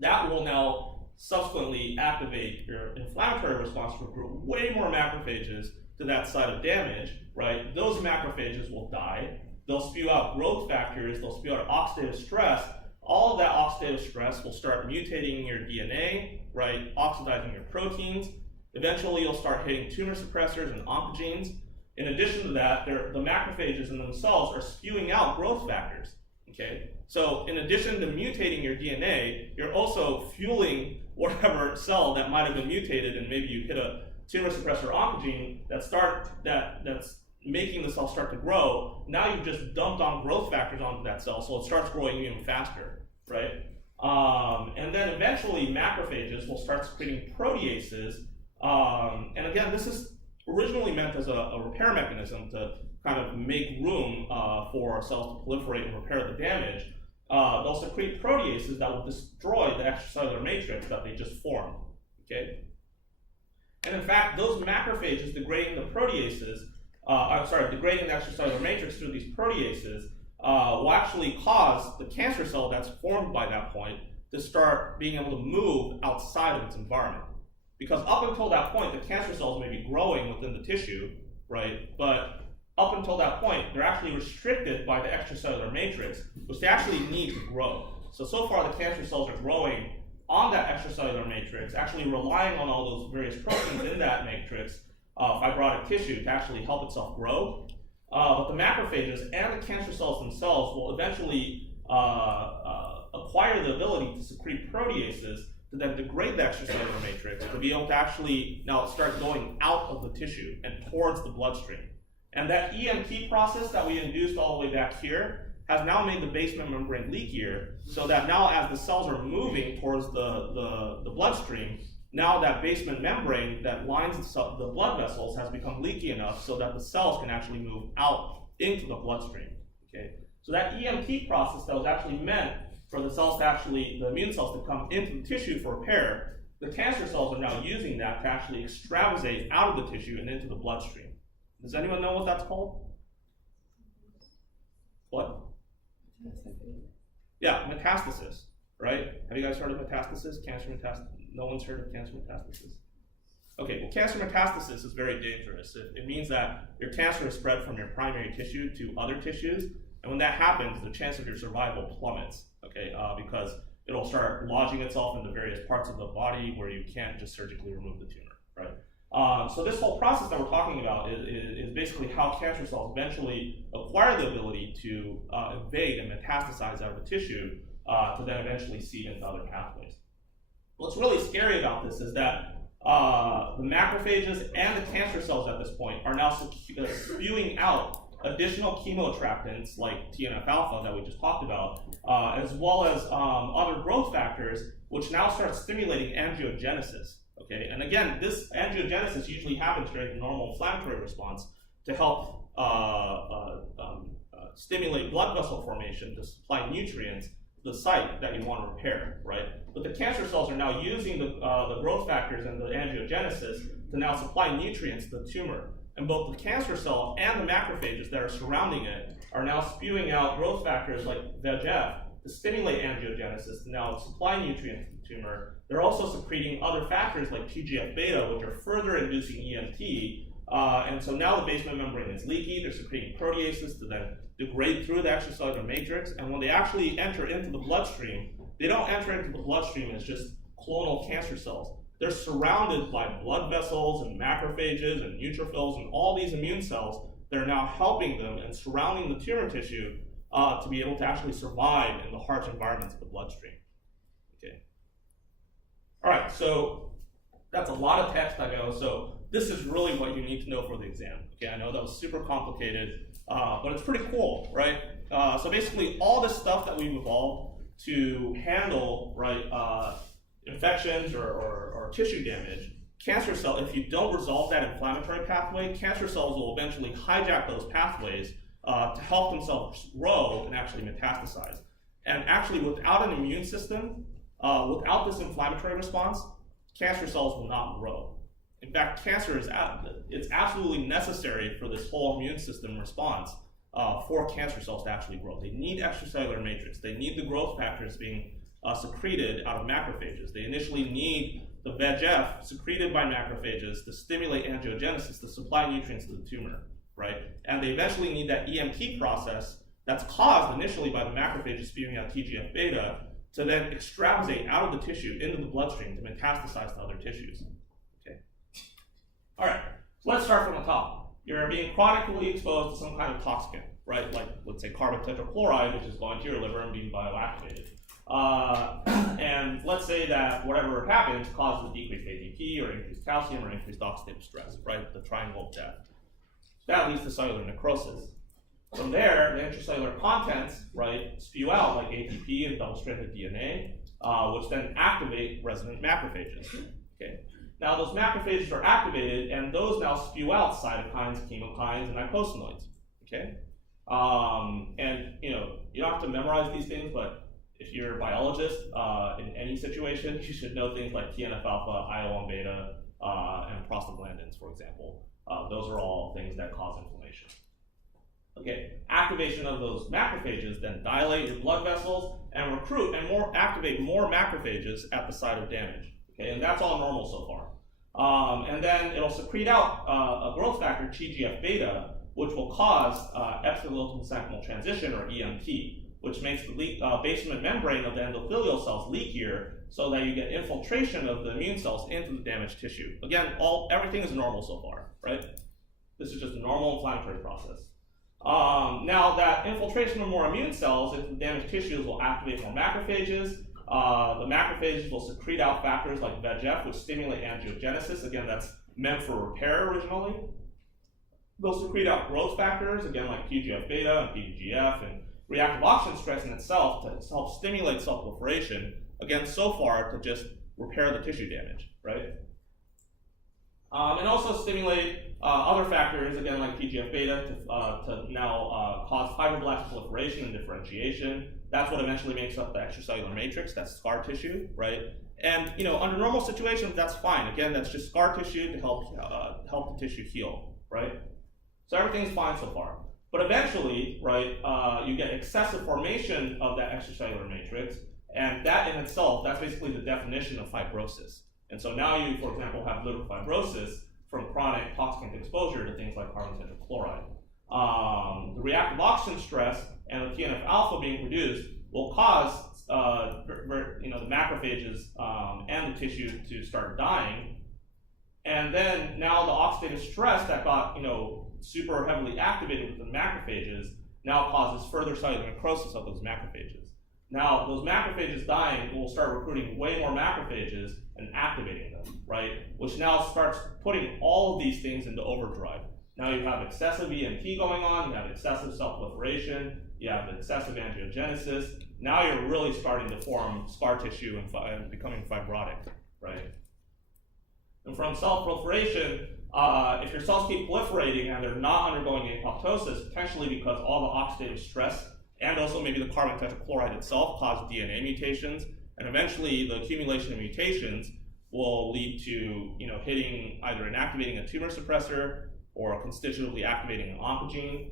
That will now subsequently activate your inflammatory response to recruit way more macrophages to that site of damage, right? Those macrophages will die. They'll spew out growth factors. They'll spew out oxidative stress. All of that oxidative stress will start mutating your DNA, right? Oxidizing your proteins. Eventually, you'll start hitting tumor suppressors and oncogenes. In addition to that, the macrophages in themselves are spewing out growth factors, okay? So in addition to mutating your DNA, you're also fueling whatever cell that might have been mutated, and maybe you hit a tumor suppressor oncogene that's making the cell start to grow. Now you've just dumped on growth factors onto that cell, so it starts growing even faster, right? And then eventually macrophages will start secreting proteases. And again, this is originally meant as a repair mechanism to kind of make room for cells to proliferate and repair the damage. They'll secrete proteases that will destroy the extracellular matrix that they just formed, okay? And in fact, those macrophages degrading the proteases, degrading the extracellular matrix through these proteases will actually cause the cancer cell that's formed by that point to start being able to move outside of its environment. Because up until that point, the cancer cells may be growing within the tissue, right? But up until that point, they're actually restricted by the extracellular matrix, which they actually need to grow. So far the cancer cells are growing on that extracellular matrix, actually relying on all those various proteins in that matrix, fibrotic tissue, to actually help itself grow. But the macrophages and the cancer cells themselves will eventually acquire the ability to secrete proteases to then degrade the extracellular matrix to be able to actually now start going out of the tissue and towards the bloodstream. And that EMT process that we induced all the way back here has now made the basement membrane leakier, so that now as the cells are moving towards the bloodstream, now that basement membrane that lines the blood vessels has become leaky enough so that the cells can actually move out into the bloodstream. Okay? So that EMT process that was actually meant for the cells to actually, the immune cells to come into the tissue for repair, the cancer cells are now using that to actually extravasate out of the tissue and into the bloodstream. Does anyone know what that's called? What? Yeah, metastasis, right? Have you guys heard of metastasis? Cancer metastasis? No one's heard of cancer metastasis? Okay, well, cancer metastasis is very dangerous. It means that your cancer is spread from your primary tissue to other tissues, and when that happens, the chance of your survival plummets, okay, because it'll start lodging itself into various parts of the body where you can't just surgically remove the tumor, right? So this whole process that we're talking about is basically how cancer cells eventually acquire the ability to invade and metastasize out of the tissue to then eventually seed into other pathways. What's really scary about this is that the macrophages and the cancer cells at this point are now spewing out additional chemoattractants like TNF-alpha that we just talked about, as well as other growth factors, which now start stimulating angiogenesis. Okay, and again, this angiogenesis usually happens during the normal inflammatory response to help stimulate blood vessel formation to supply nutrients to the site that you want to repair, right? But the cancer cells are now using the growth factors and the angiogenesis to now supply nutrients to the tumor. And both the cancer cell and the macrophages that are surrounding it are now spewing out growth factors like VEGF to stimulate angiogenesis to now supply nutrients to the tumor. They're also secreting other factors like TGF-beta, which are further inducing EMT. And so now the basement membrane is leaky. They're secreting proteases to then degrade through the extracellular matrix. And when they actually enter into the bloodstream, they don't enter into the bloodstream as just clonal cancer cells. They're surrounded by blood vessels and macrophages and neutrophils and all these immune cells that are now helping them and surrounding the tumor tissue to be able to actually survive in the harsh environments of the bloodstream. Okay. All right, so that's a lot of text, I know. So this is really what you need to know for the exam. Okay, I know that was super complicated, but it's pretty cool, right? So basically, all this stuff that we've evolved to handle, right, infections or tissue damage, cancer cell, if you don't resolve that inflammatory pathway, cancer cells will eventually hijack those pathways to help themselves grow and actually metastasize. And actually, without an immune system, without this inflammatory response, cancer cells will not grow. In fact, cancer it's absolutely necessary for this whole immune system response for cancer cells to actually grow. They need extracellular matrix. They need the growth factors being secreted out of macrophages. They initially need the VEGF secreted by macrophages to stimulate angiogenesis to supply nutrients to the tumor, right? And they eventually need that EMT process that's caused initially by the macrophages spewing out TGF-beta to then extravasate out of the tissue into the bloodstream to metastasize to other tissues. Okay. All right, so let's start from the top. You're being chronically exposed to some kind of toxin, right? Like, let's say carbon tetrachloride, which is going to your liver and being bioactivated. And let's say that whatever happens causes decreased ATP or increased calcium or increased oxidative stress, right? The triangle of death. That leads to cellular necrosis. From there, the intracellular contents, right, spew out like ATP and double-stranded DNA, which then activate resident macrophages. Okay. Now those macrophages are activated, and those now spew out cytokines, chemokines, and eicosanoids. Okay. And you don't have to memorize these things, but if you're a biologist, in any situation, you should know things like TNF-alpha, IL-1 beta, and prostaglandins, for example. Those are all things that cause inflammation. Okay, activation of those macrophages then dilate your blood vessels and recruit and activate more macrophages at the site of damage. Okay, and that's all normal so far. And then it'll secrete out a growth factor, TGF beta, which will cause epithelial-mesenchymal transition, or EMT, which makes the basement membrane of the endothelial cells leakier, so that you get infiltration of the immune cells into the damaged tissue. Again, everything is normal so far, right? This is just a normal inflammatory process. Now, that infiltration of more immune cells into the damaged tissues will activate more macrophages. The macrophages will secrete out factors like VEGF, which stimulate angiogenesis. Again, that's meant for repair originally. They'll secrete out growth factors, again, like TGF beta and PDGF, and reactive oxygen stress in itself to help stimulate cell proliferation. Again, so far to just repair the tissue damage, right? And also stimulate other factors, again, like TGF beta, to now cause fibroblast proliferation and differentiation. That's what eventually makes up the extracellular matrix, that's scar tissue, right? And under normal situations, that's fine. Again, that's just scar tissue to help the tissue heal, right? So everything's fine so far. But eventually, right, you get excessive formation of that extracellular matrix, and that in itself, that's basically the definition of fibrosis. And so now you, for example, have liver fibrosis from chronic toxicant exposure to things like carbon tetrachloride. The reactive oxygen stress and the TNF-alpha being produced will cause the macrophages and the tissue to start dying. And then now the oxidative stress that got super heavily activated with the macrophages now causes further cellular necrosis of those macrophages. Now, those macrophages dying will start recruiting way more macrophages and activating them, right? Which now starts putting all of these things into overdrive. Now you have excessive EMT going on, you have excessive cell proliferation, you have excessive angiogenesis. Now you're really starting to form scar tissue and becoming fibrotic, right? And from cell proliferation, if your cells keep proliferating and they're not undergoing apoptosis, potentially because all the oxidative stress and also maybe the carbon tetrachloride itself cause DNA mutations, and eventually the accumulation of mutations will lead to hitting either inactivating a tumor suppressor or constitutively activating an oncogene,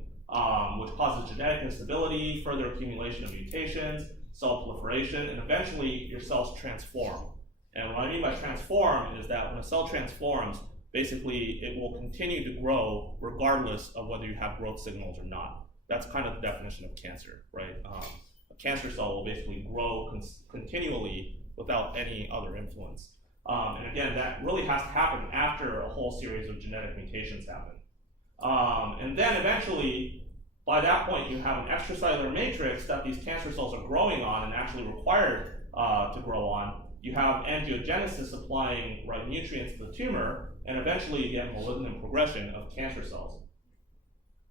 which causes genetic instability, further accumulation of mutations, cell proliferation, and eventually your cells transform. And what I mean by transform is that when a cell transforms, basically it will continue to grow regardless of whether you have growth signals or not. That's kind of the definition of cancer, right? A cancer cell will basically grow continually without any other influence. And again, that really has to happen after a whole series of genetic mutations happen. And then eventually, by that point, you have an extracellular matrix that these cancer cells are growing on and actually required to grow on. You have angiogenesis supplying nutrients to the tumor, and eventually you get malignant progression of cancer cells.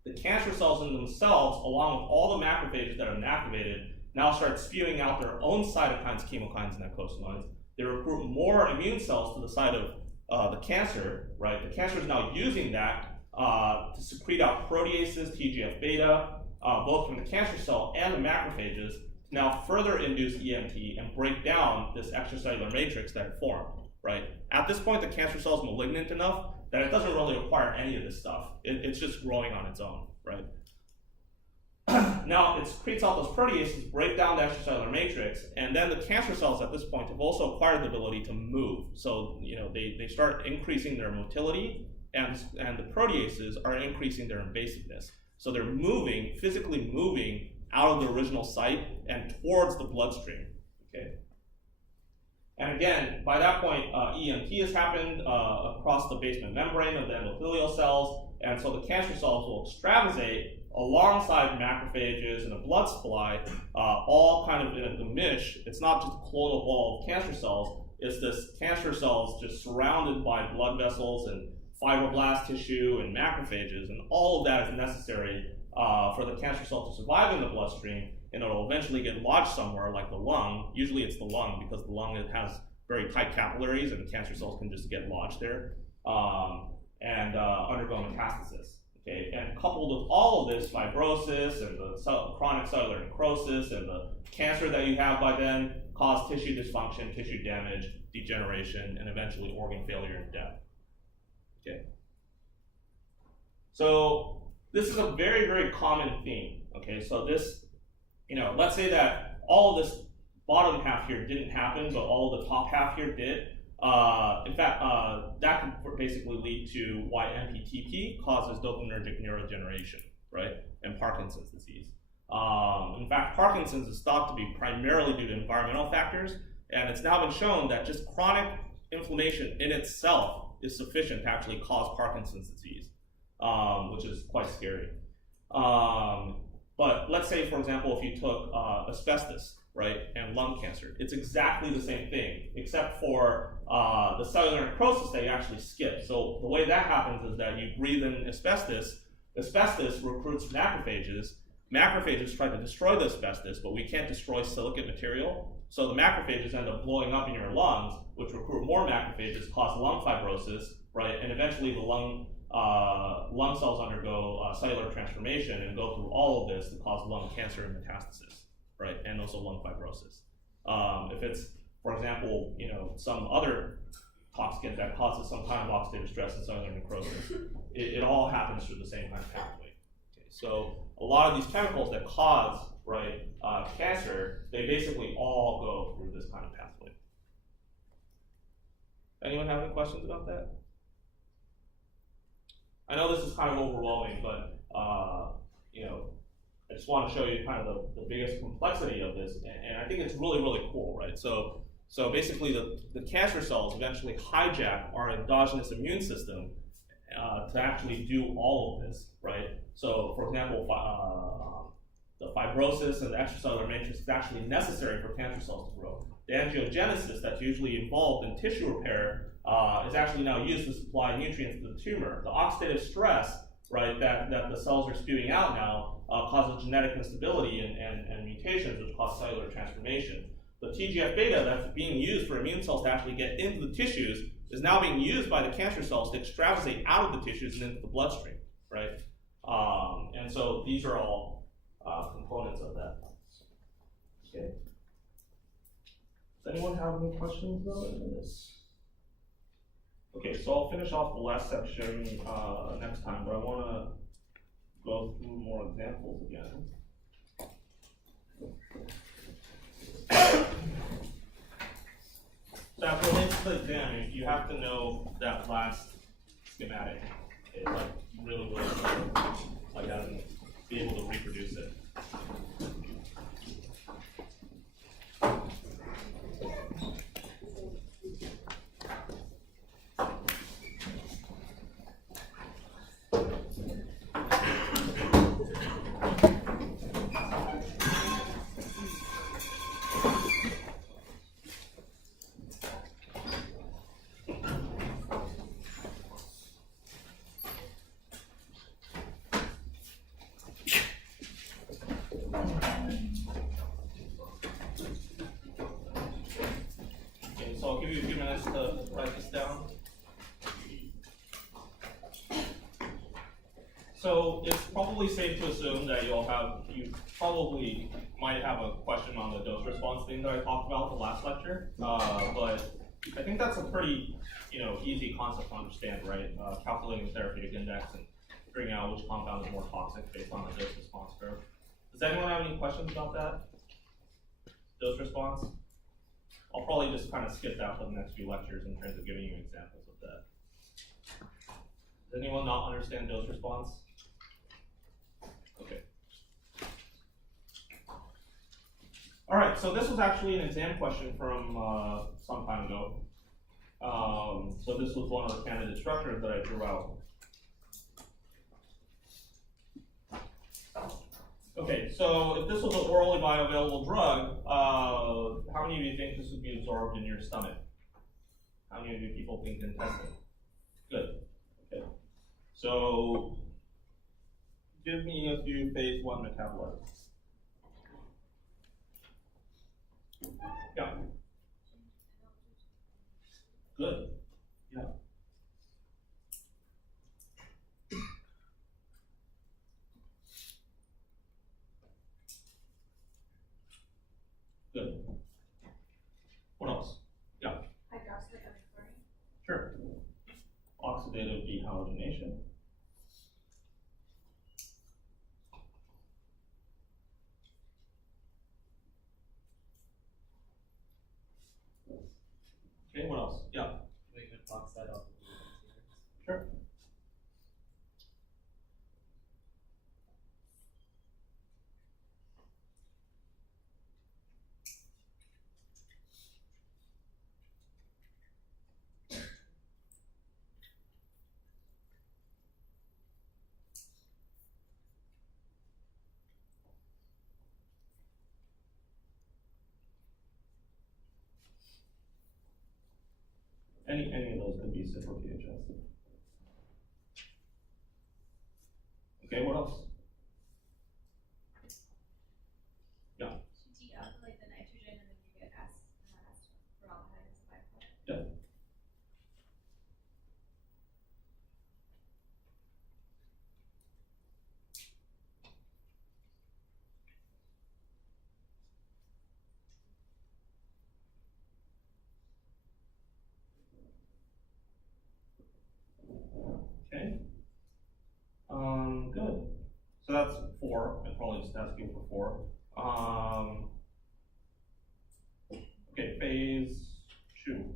The cancer cells in themselves, along with all the macrophages that are inactivated, now start spewing out their own cytokines, chemokines, and eicosanoids. They recruit more immune cells to the site of the cancer, right? The cancer is now using that to secrete out proteases, TGF beta, both from the cancer cell and the macrophages, to now further induce EMT and break down this extracellular matrix that it formed, right? At this point, the cancer cell is malignant enough that it doesn't really require any of this stuff. It's just growing on its own, right? Now, it secretes out those proteases, break down the extracellular matrix, and then the cancer cells at this point have also acquired the ability to move. So, they start increasing their motility, and the proteases are increasing their invasiveness. So they're moving, physically moving out of the original site and towards the bloodstream, okay? And again, by that point, EMT has happened across the basement membrane of the endothelial cells, and so the cancer cells will extravasate alongside macrophages and a blood supply, all kind of in a gemisch. It's not just a clonal wall of cancer cells, it's this cancer cells just surrounded by blood vessels and fibroblast tissue and macrophages, and all of that is necessary for the cancer cell to survive in the bloodstream, and it'll eventually get lodged somewhere like the lung. Usually it's the lung, because the lung has very tight capillaries and cancer cells can just get lodged there and undergo metastasis. Okay, and coupled with all of this fibrosis and the chronic cellular necrosis and the cancer that you have by then cause tissue dysfunction, tissue damage, degeneration, and eventually organ failure and death. Okay. So this is a very, very common theme. Okay, so this, let's say that all of this bottom half here didn't happen, but all of the top half here did. In fact, that could basically lead to why MPTP causes dopaminergic neurodegeneration, right, and Parkinson's disease. In fact, Parkinson's is thought to be primarily due to environmental factors, and it's now been shown that just chronic inflammation in itself is sufficient to actually cause Parkinson's disease, which is quite scary. But let's say, for example, if you took asbestos, right, and lung cancer, it's exactly the same thing, except for the cellular necrosis that you actually skip. So the way that happens is that you breathe in asbestos. Asbestos recruits macrophages. Macrophages try to destroy the asbestos, but we can't destroy silicate material. So the macrophages end up blowing up in your lungs, which recruit more macrophages, cause lung fibrosis, right, and eventually the lung cells undergo cellular transformation and go through all of this to cause lung cancer and metastasis, right, and also lung fibrosis. If it's, for example, some other toxicant that causes some kind of oxidative stress and cellular necrosis, it all happens through the same kind of pathway. Okay, so a lot of these chemicals that cause, right, cancer, they basically all go through this kind of pathway. Anyone have any questions about that? I know this is kind of overwhelming, but I just want to show you kind of the biggest complexity of this, and I think it's really, really cool, right? So basically the cancer cells eventually hijack our endogenous immune system to actually do all of this, right? So for example, the fibrosis and the extracellular matrix is actually necessary for cancer cells to grow. The angiogenesis that's usually involved in tissue repair is actually now used to supply nutrients to the tumor. The oxidative stress, right, that the cells are spewing out now causes genetic instability and mutations, which cause cellular transformation. The TGF-beta that's being used for immune cells to actually get into the tissues is now being used by the cancer cells to extravasate out of the tissues and into the bloodstream, right? And so these are all components of that. Okay. Does anyone have any questions about this? Okay, so I'll finish off the last section next time, but I want to go through more examples again. So after the next exam, you have to know that last schematic. It's like really, really important. I gotta be able to reproduce it. So I'll give you a few minutes to write this down. So it's probably safe to assume that you probably might have a question on the dose response thing that I talked about the last lecture. But I think that's a pretty easy concept to understand, right? Calculating the therapeutic index and figuring out which compound is more toxic based on the dose response curve. Does anyone have any questions about that? Dose response? I'll probably just kind of skip that for the next few lectures in terms of giving you examples of that. Does anyone not understand dose response? Okay. All right, so this was actually an exam question from some time ago. So this was one of the candidate structures that I drew out. Okay, so if this was an orally bioavailable drug, how many of you think this would be absorbed in your stomach? How many of you people think intestine? Good. Okay. So give me a few phase 1 metabolites. Yeah. Good. Yeah. Good. What else? Yeah. Hydroxide of chlorine. Sure. Oxidative dehalogenation. Okay, what else? Yeah. Wait, with box that off. Sure. Any of those could be simple PHS. Okay, what else? Yeah. To dealkylate the nitrogen and then you get formaldehyde as a byproduct. Yeah. Okay. Good. So that's 4. I'm probably just asking for 4. Okay, phase 2.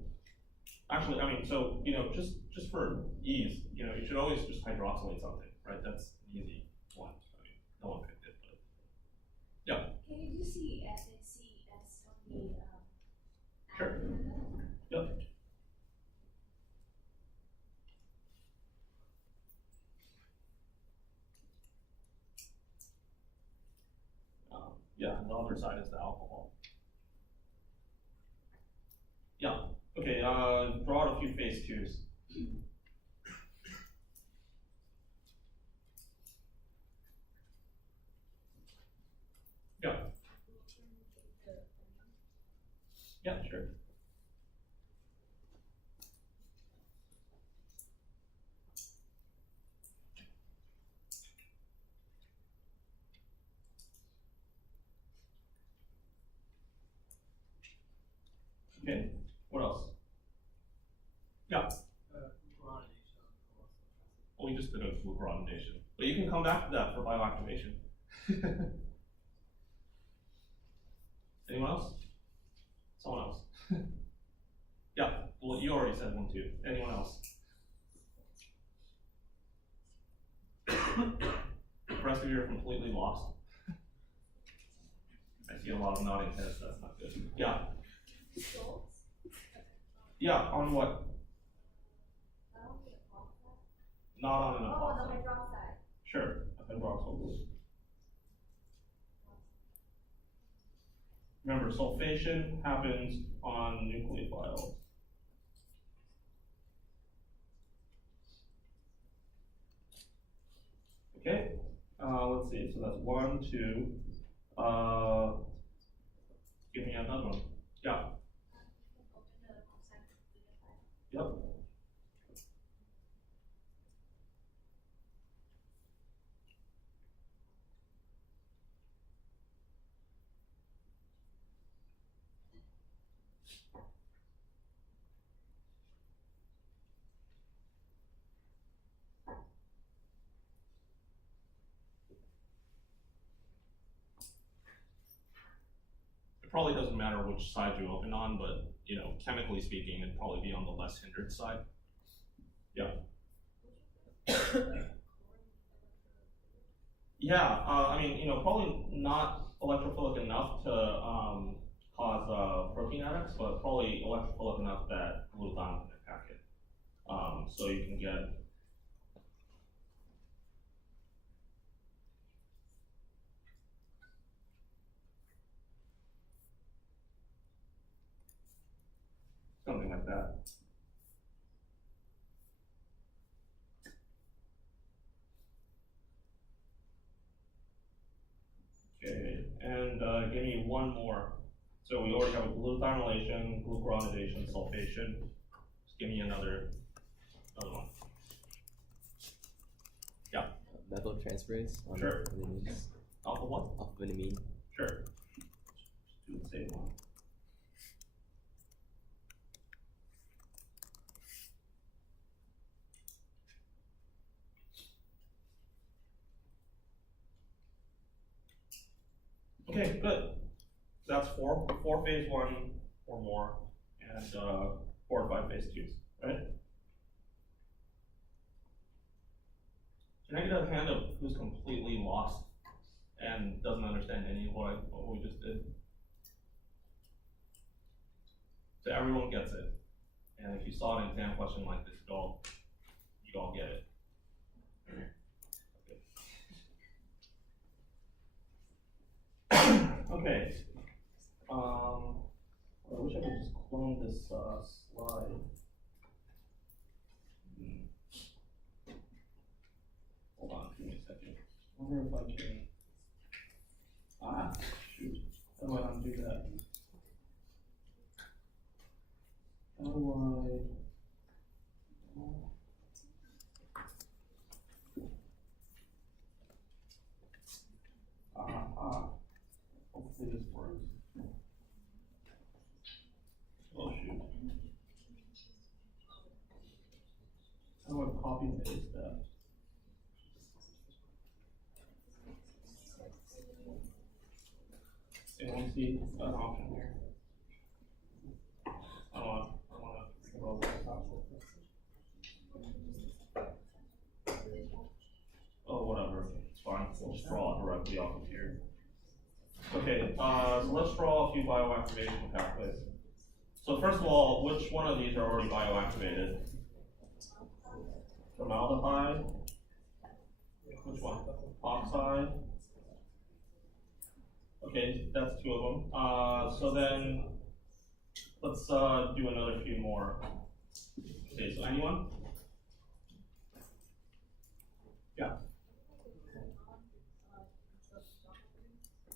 Actually, I mean, so, just for ease, you should always just hydroxylate something, right? That's an easy one. I mean, no one picked it, but. Yeah. Can you do CS and CS on the, Sure. Yep. Yeah, and the other side is the alcohol. Yeah. Okay, draw out a few phase 2s. Yeah. Yeah, sure. Okay, what else? Yeah. Well, we just did a glucuronidation. But you can come back to that for bioactivation. Anyone else? Someone else? Yeah, well, you already said one too. Anyone else? The rest of you are completely lost. I see a lot of nodding heads, that's not good. Yeah. salts? Yeah, on what? Not on an Oh, epoxy. the hydroxide. Sure, a hydroxyl group. Remember, sulfation happens on nucleophiles. Okay, let's see, so that's 1, 2, give me another one. Yeah. Yep. It probably doesn't matter which side you open on, but chemically speaking, it'd probably be on the less hindered side. Yeah. Yeah, I mean, probably not electrophilic enough to cause protein addicts, but probably electrophilic enough that glutathione can attack it. So you can get something like that. Okay, and give me one more. So we already have a glutathionylation, glucuronidation, sulfation. Just give me another one. Yeah. Methyltransferase on Sure. vitamins. Alpha what? Alpha vinamine. Sure. Just do the same one. Okay, good. That's four phase 1 or more, and 4 or 5 phase 2s, right? Can I get a hand of who's completely lost and doesn't understand any of what we just did? So everyone gets it. And if you saw an exam question like this, you all get it. Okay. I wish I could just clone this slide. Hold on, give me a second. I wonder if I can. Ah, shoot. How do I undo that? How do I? Hopefully this works. Oh shoot. How do I copy and paste that? Anyone see an option here? I don't want to think about what's possible. Oh, whatever. It's fine. We'll just draw it directly off of here. Okay, so let's draw a few bioactivation pathways. So first of all, which one of these are already bioactivated? Formaldehyde. Which one? Oxide. Okay, that's 2 of them. So then, let's do another few more. Okay, so anyone? Yeah.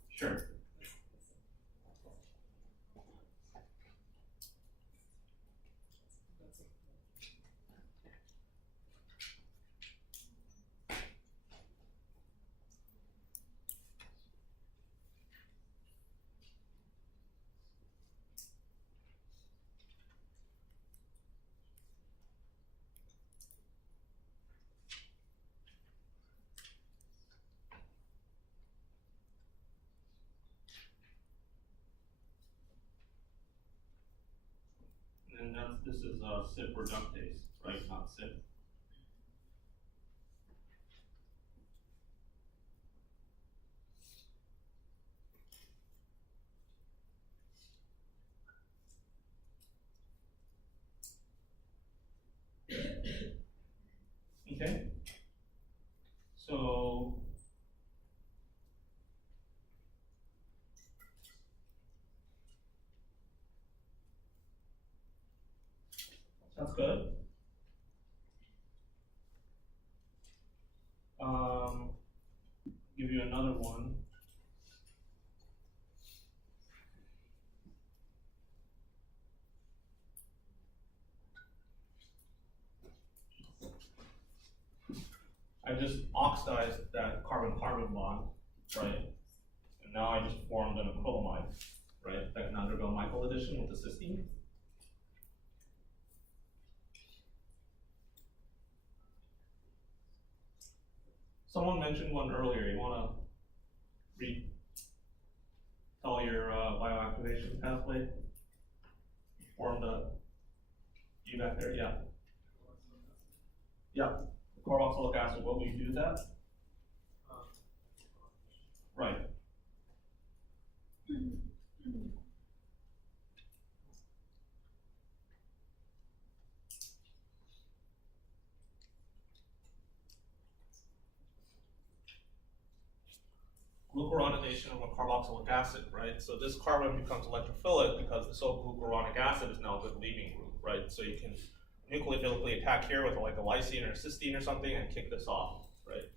Sure. And this is CYP reductase, right? Not CYP. Okay. So that's good. Give you another one. I just oxidized that carbon-carbon bond, right? And now I just formed an acrylamide, right? That can undergo Michael addition with the cysteine. Someone mentioned one earlier. You want to tell your bioactivation pathway? Formed a you back there, yeah. Yeah. Carboxylic acid, what will you do that? Right. Glucuronidation of a carboxylic acid, right? So this carbon becomes electrophilic because the glucuronic acid is now a good leaving group, right? So you can nucleophilically attack here with like a lysine or a cysteine or something and kick this off, right?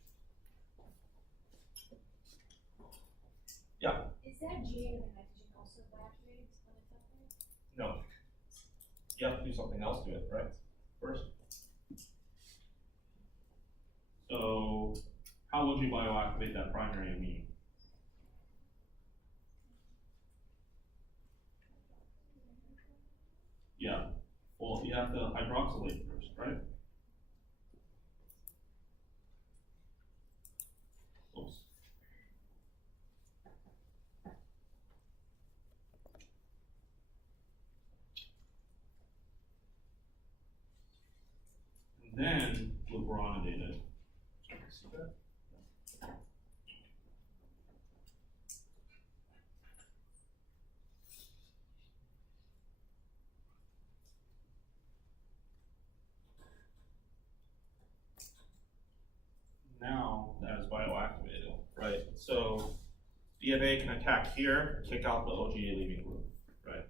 Yeah? Is that G and nitrogen also bioactivated on the top there? No. You have to do something else to it, right? First. So how would you bioactivate that primary amine? Yeah. Well, you have to hydroxylate first, right? Oops. DNA can attack here, kick out the OGA leaving group, right?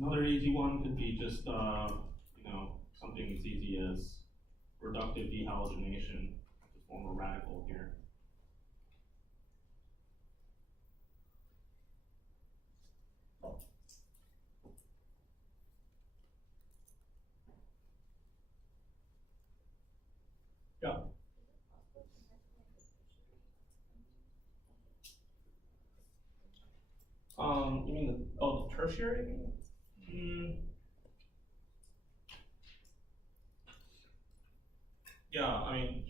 Another easy one could be just, something as easy as reductive dehalogenation to form a radical here. Yeah. You mean the tertiary? Yeah, I mean,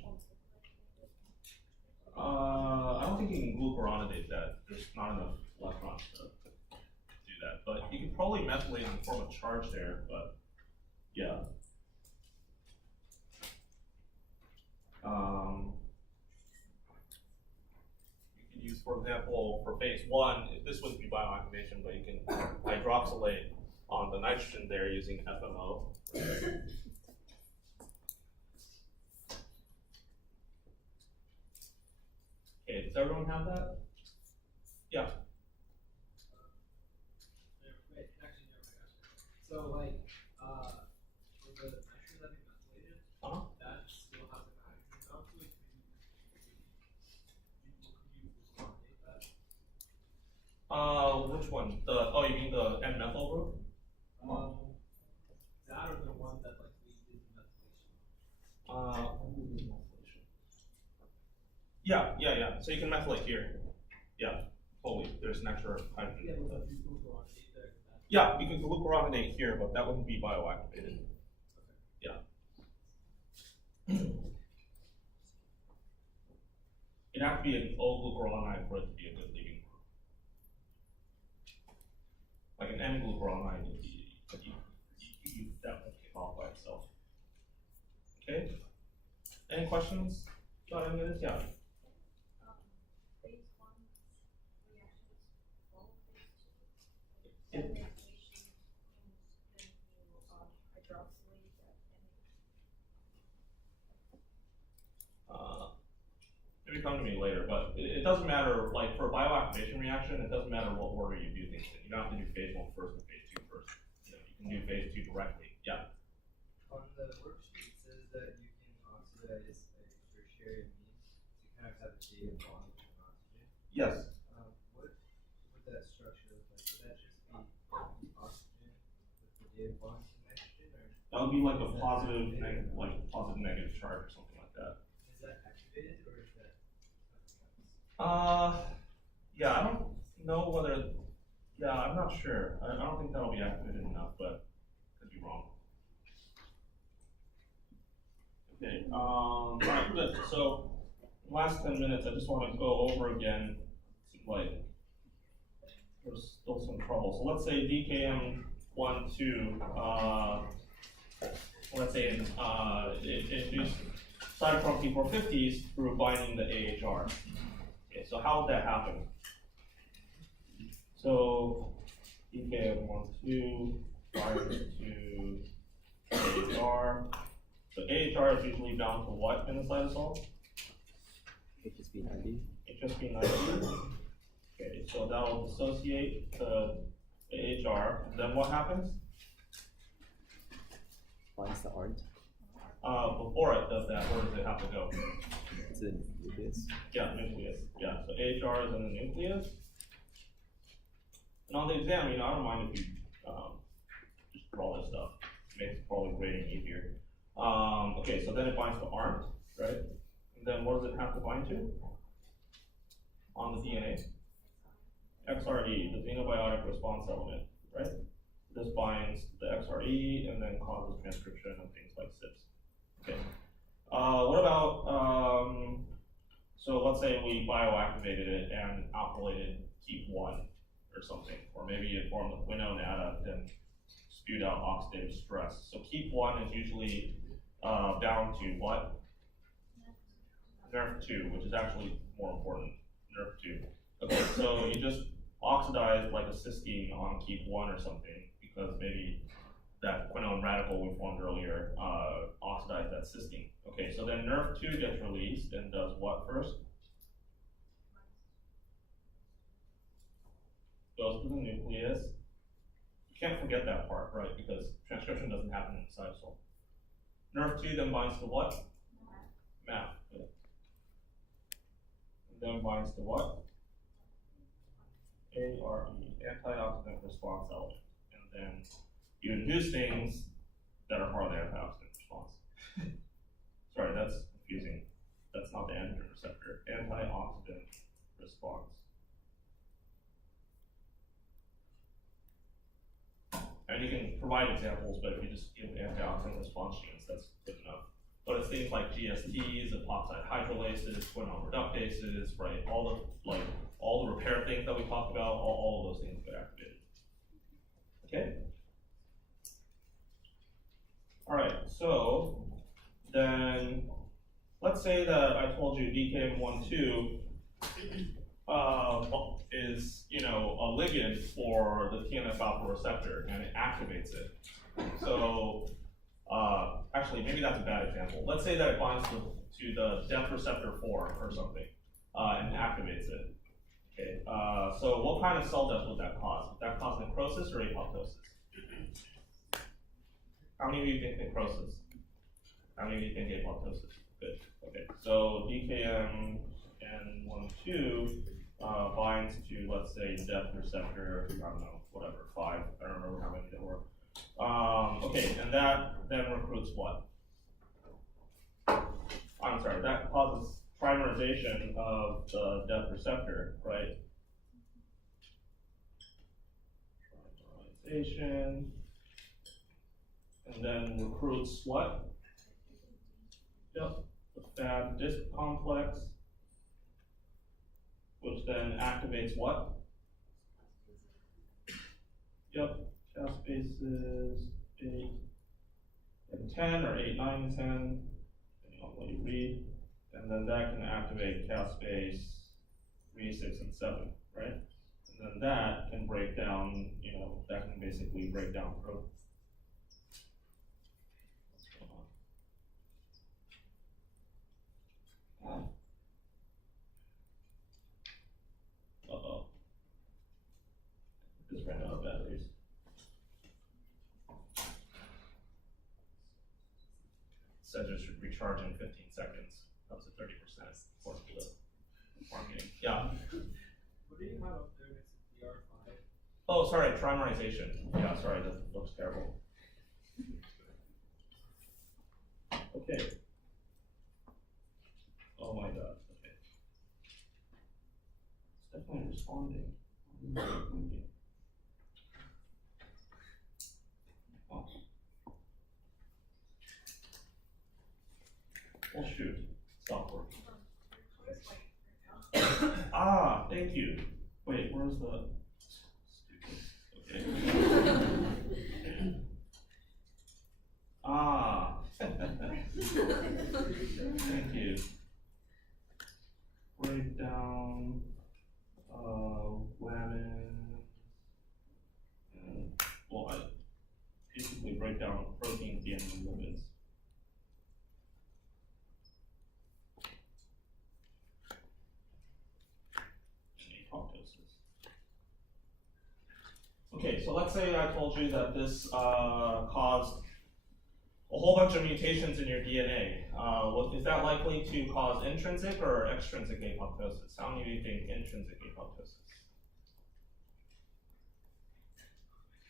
I don't think you can glucuronidate that. There's not enough electrons to do that. But you can probably methylate and form a charge there, but yeah. You can use, for example, for phase 1, this wouldn't be bioactivation, but you can hydroxylate on the nitrogen there using FMO. Okay, does everyone have that? Yeah. So like, with the nitrogen that we methylated, that still has an hydrogen bound to it. Could you that? Which one? You mean the N-methyl group? That or the one that like we did the methylation. Yeah. So you can methylate here. Yeah, totally. There's an extra hydrogen. Yeah, you can glucuronidate here, but that wouldn't be bioactivated. Yeah. It'd have to be an O-glucuronide for it to be a good leaving group. Like an N-glucuronide, that won't kick off by itself. Okay. Any questions about any of this? Yeah. Phase 1 reactions follow phase 2. And methylation, then you hydroxylate that. Maybe come to me later, but it doesn't matter, like for a bioactivation reaction, it doesn't matter what order you do things in. You don't have to do phase 1 first and phase 2 first. You can do phase 2 directly. Yeah. On the worksheet, it says that you can oxidize a tertiary amine to kind of have a data bond with an oxygen. Yes. What would that structure look like? Would that just be oxygen with the data bond to nitrogen, or That would be like a positive negative charge or something like that. is that activated or is that something else? Yeah, I don't know whether, I'm not sure. I don't think that'll be activated enough, but could be wrong. Okay, alright, good. So, last 10 minutes, I just want to go over again, like, there's still some trouble. So let's say DKM1, 2, let's say it induced cytochrome P450s through binding the AHR. Okay, so how would that happen? So DKM1, 2 binds to AHR. So AHR is usually bound to what in the cytosol? HSP90. HSP90. Okay, so that will dissociate the AHR. Then what happens? Binds to ARNT. Before it does that, where does it have to go? It's a nucleus. Yeah, nucleus. Yeah, so AHR is in the nucleus. And on the exam, I don't mind if you just draw this stuff. Makes probably grading easier. Okay, so then it binds to ARNT, right? And then what does it have to bind to? On the DNA? XRE, the xenobiotic response element, right? This binds the XRE and then causes transcription of things like CYPs. Okay. What about, so let's say we bioactivated it and alkylated KEAP1 or something, or maybe it formed a quinone adduct and spewed out oxidative stress. So KEAP1 is usually bound to what? NRF2, which is actually more important, NRF2. Okay, so you just oxidize like a cysteine on keep 1 or something, because maybe that quinone radical we formed earlier oxidized that cysteine. Okay, so then NRF2 gets released and does what first? Goes to the nucleus. You can't forget that part, right? Because transcription doesn't happen in the cytosol. NRF2 then binds to what? MAP. And then binds to what? ARE, antioxidant response element. And then you induce things that are part of the antioxidant response. Sorry, that's confusing. That's not the androgen receptor. Antioxidant response. And you can provide examples, but if you just give antioxidant response genes, that's good enough. But it's things like GSTs, epoxide hydrolases, quinone reductases, right? All the repair things that we talked about, all of those things get activated. Okay? All right, so then let's say that I told you DKM12 is, a ligand for the TNF alpha receptor, and it activates it. So actually, maybe that's a bad example. Let's say that it binds to the death receptor 4 or something, and activates it. Okay, so what kind of cell death would that cause? Would that cause necrosis or apoptosis? How many of you think necrosis? How many of you think apoptosis? Good. Okay, so DKM N12 binds to, let's say, death receptor, I don't know, whatever, 5. I don't remember how many there were. Okay, and that then recruits what? I'm sorry, that causes trimerization of the death receptor, right? Trimerization, and then recruits what? Yep, the Fab disc complex, which then activates what? Yep, caspases 8 and 10, or 8, 9, 10, depending on what you read. And then that can activate caspase 3, 6, and 7, right? And then that can break down, that can basically break down protein. What's going on? Uh-oh. Just ran out of batteries. Said it should recharge in 15 seconds. Up to 30% for the marketing. Yeah. What do you have up there next to DR5? Oh, sorry, trimerization. Yeah, sorry, that looks terrible. Okay. Oh my god, okay. It's definitely responding. Oh. Well, shoot. Stop working. Ah, thank you. Wait, where's the stupid? Okay. Ah. Thank you. Break down laminin, and well, I basically break down protein, DNA, and lipids. Okay, so let's say I told you that this caused a whole bunch of mutations in your DNA. Is that likely to cause intrinsic or extrinsic apoptosis? How many of you think intrinsic apoptosis?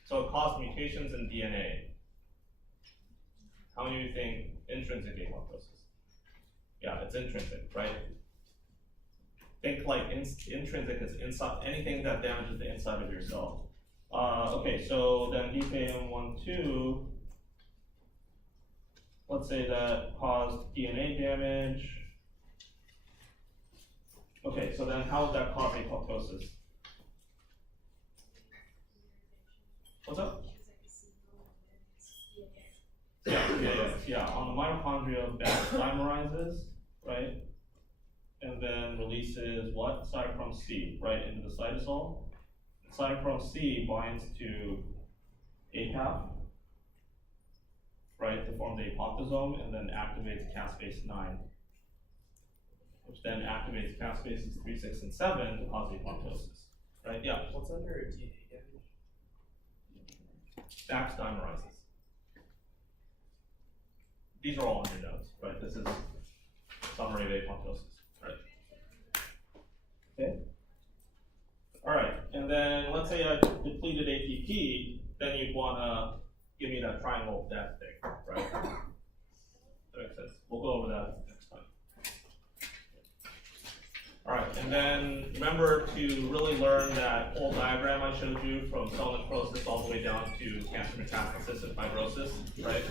So it caused mutations in DNA. How many of you think intrinsic apoptosis? Yeah, it's intrinsic, right? Think like intrinsic is inside, anything that damages the inside of your cell. Okay, so then DKM12, let's say that caused DNA damage. Okay, so then how would that cause apoptosis? What's up? Yeah. On the mitochondria, BAC dimerizes, right? And then releases what? Cytochrome C, right, into the cytosol. cytochrome C binds to APAP, right, to form the apoptosome, and then activates caspase 9, which then activates caspases 3, 6, and 7 to cause apoptosis, right? Yeah. What's under DNA damage? Stacks dimerizes. These are all on your notes, right? This is summary of apoptosis, right? Okay. All right, and then let's say I depleted ATP, then you'd want to give me that triangle of death thing, right? That makes sense. We'll go over that next time. All right, and then remember to really learn that whole diagram I showed you from cell necrosis all the way down to cancer metastasis and fibrosis, right?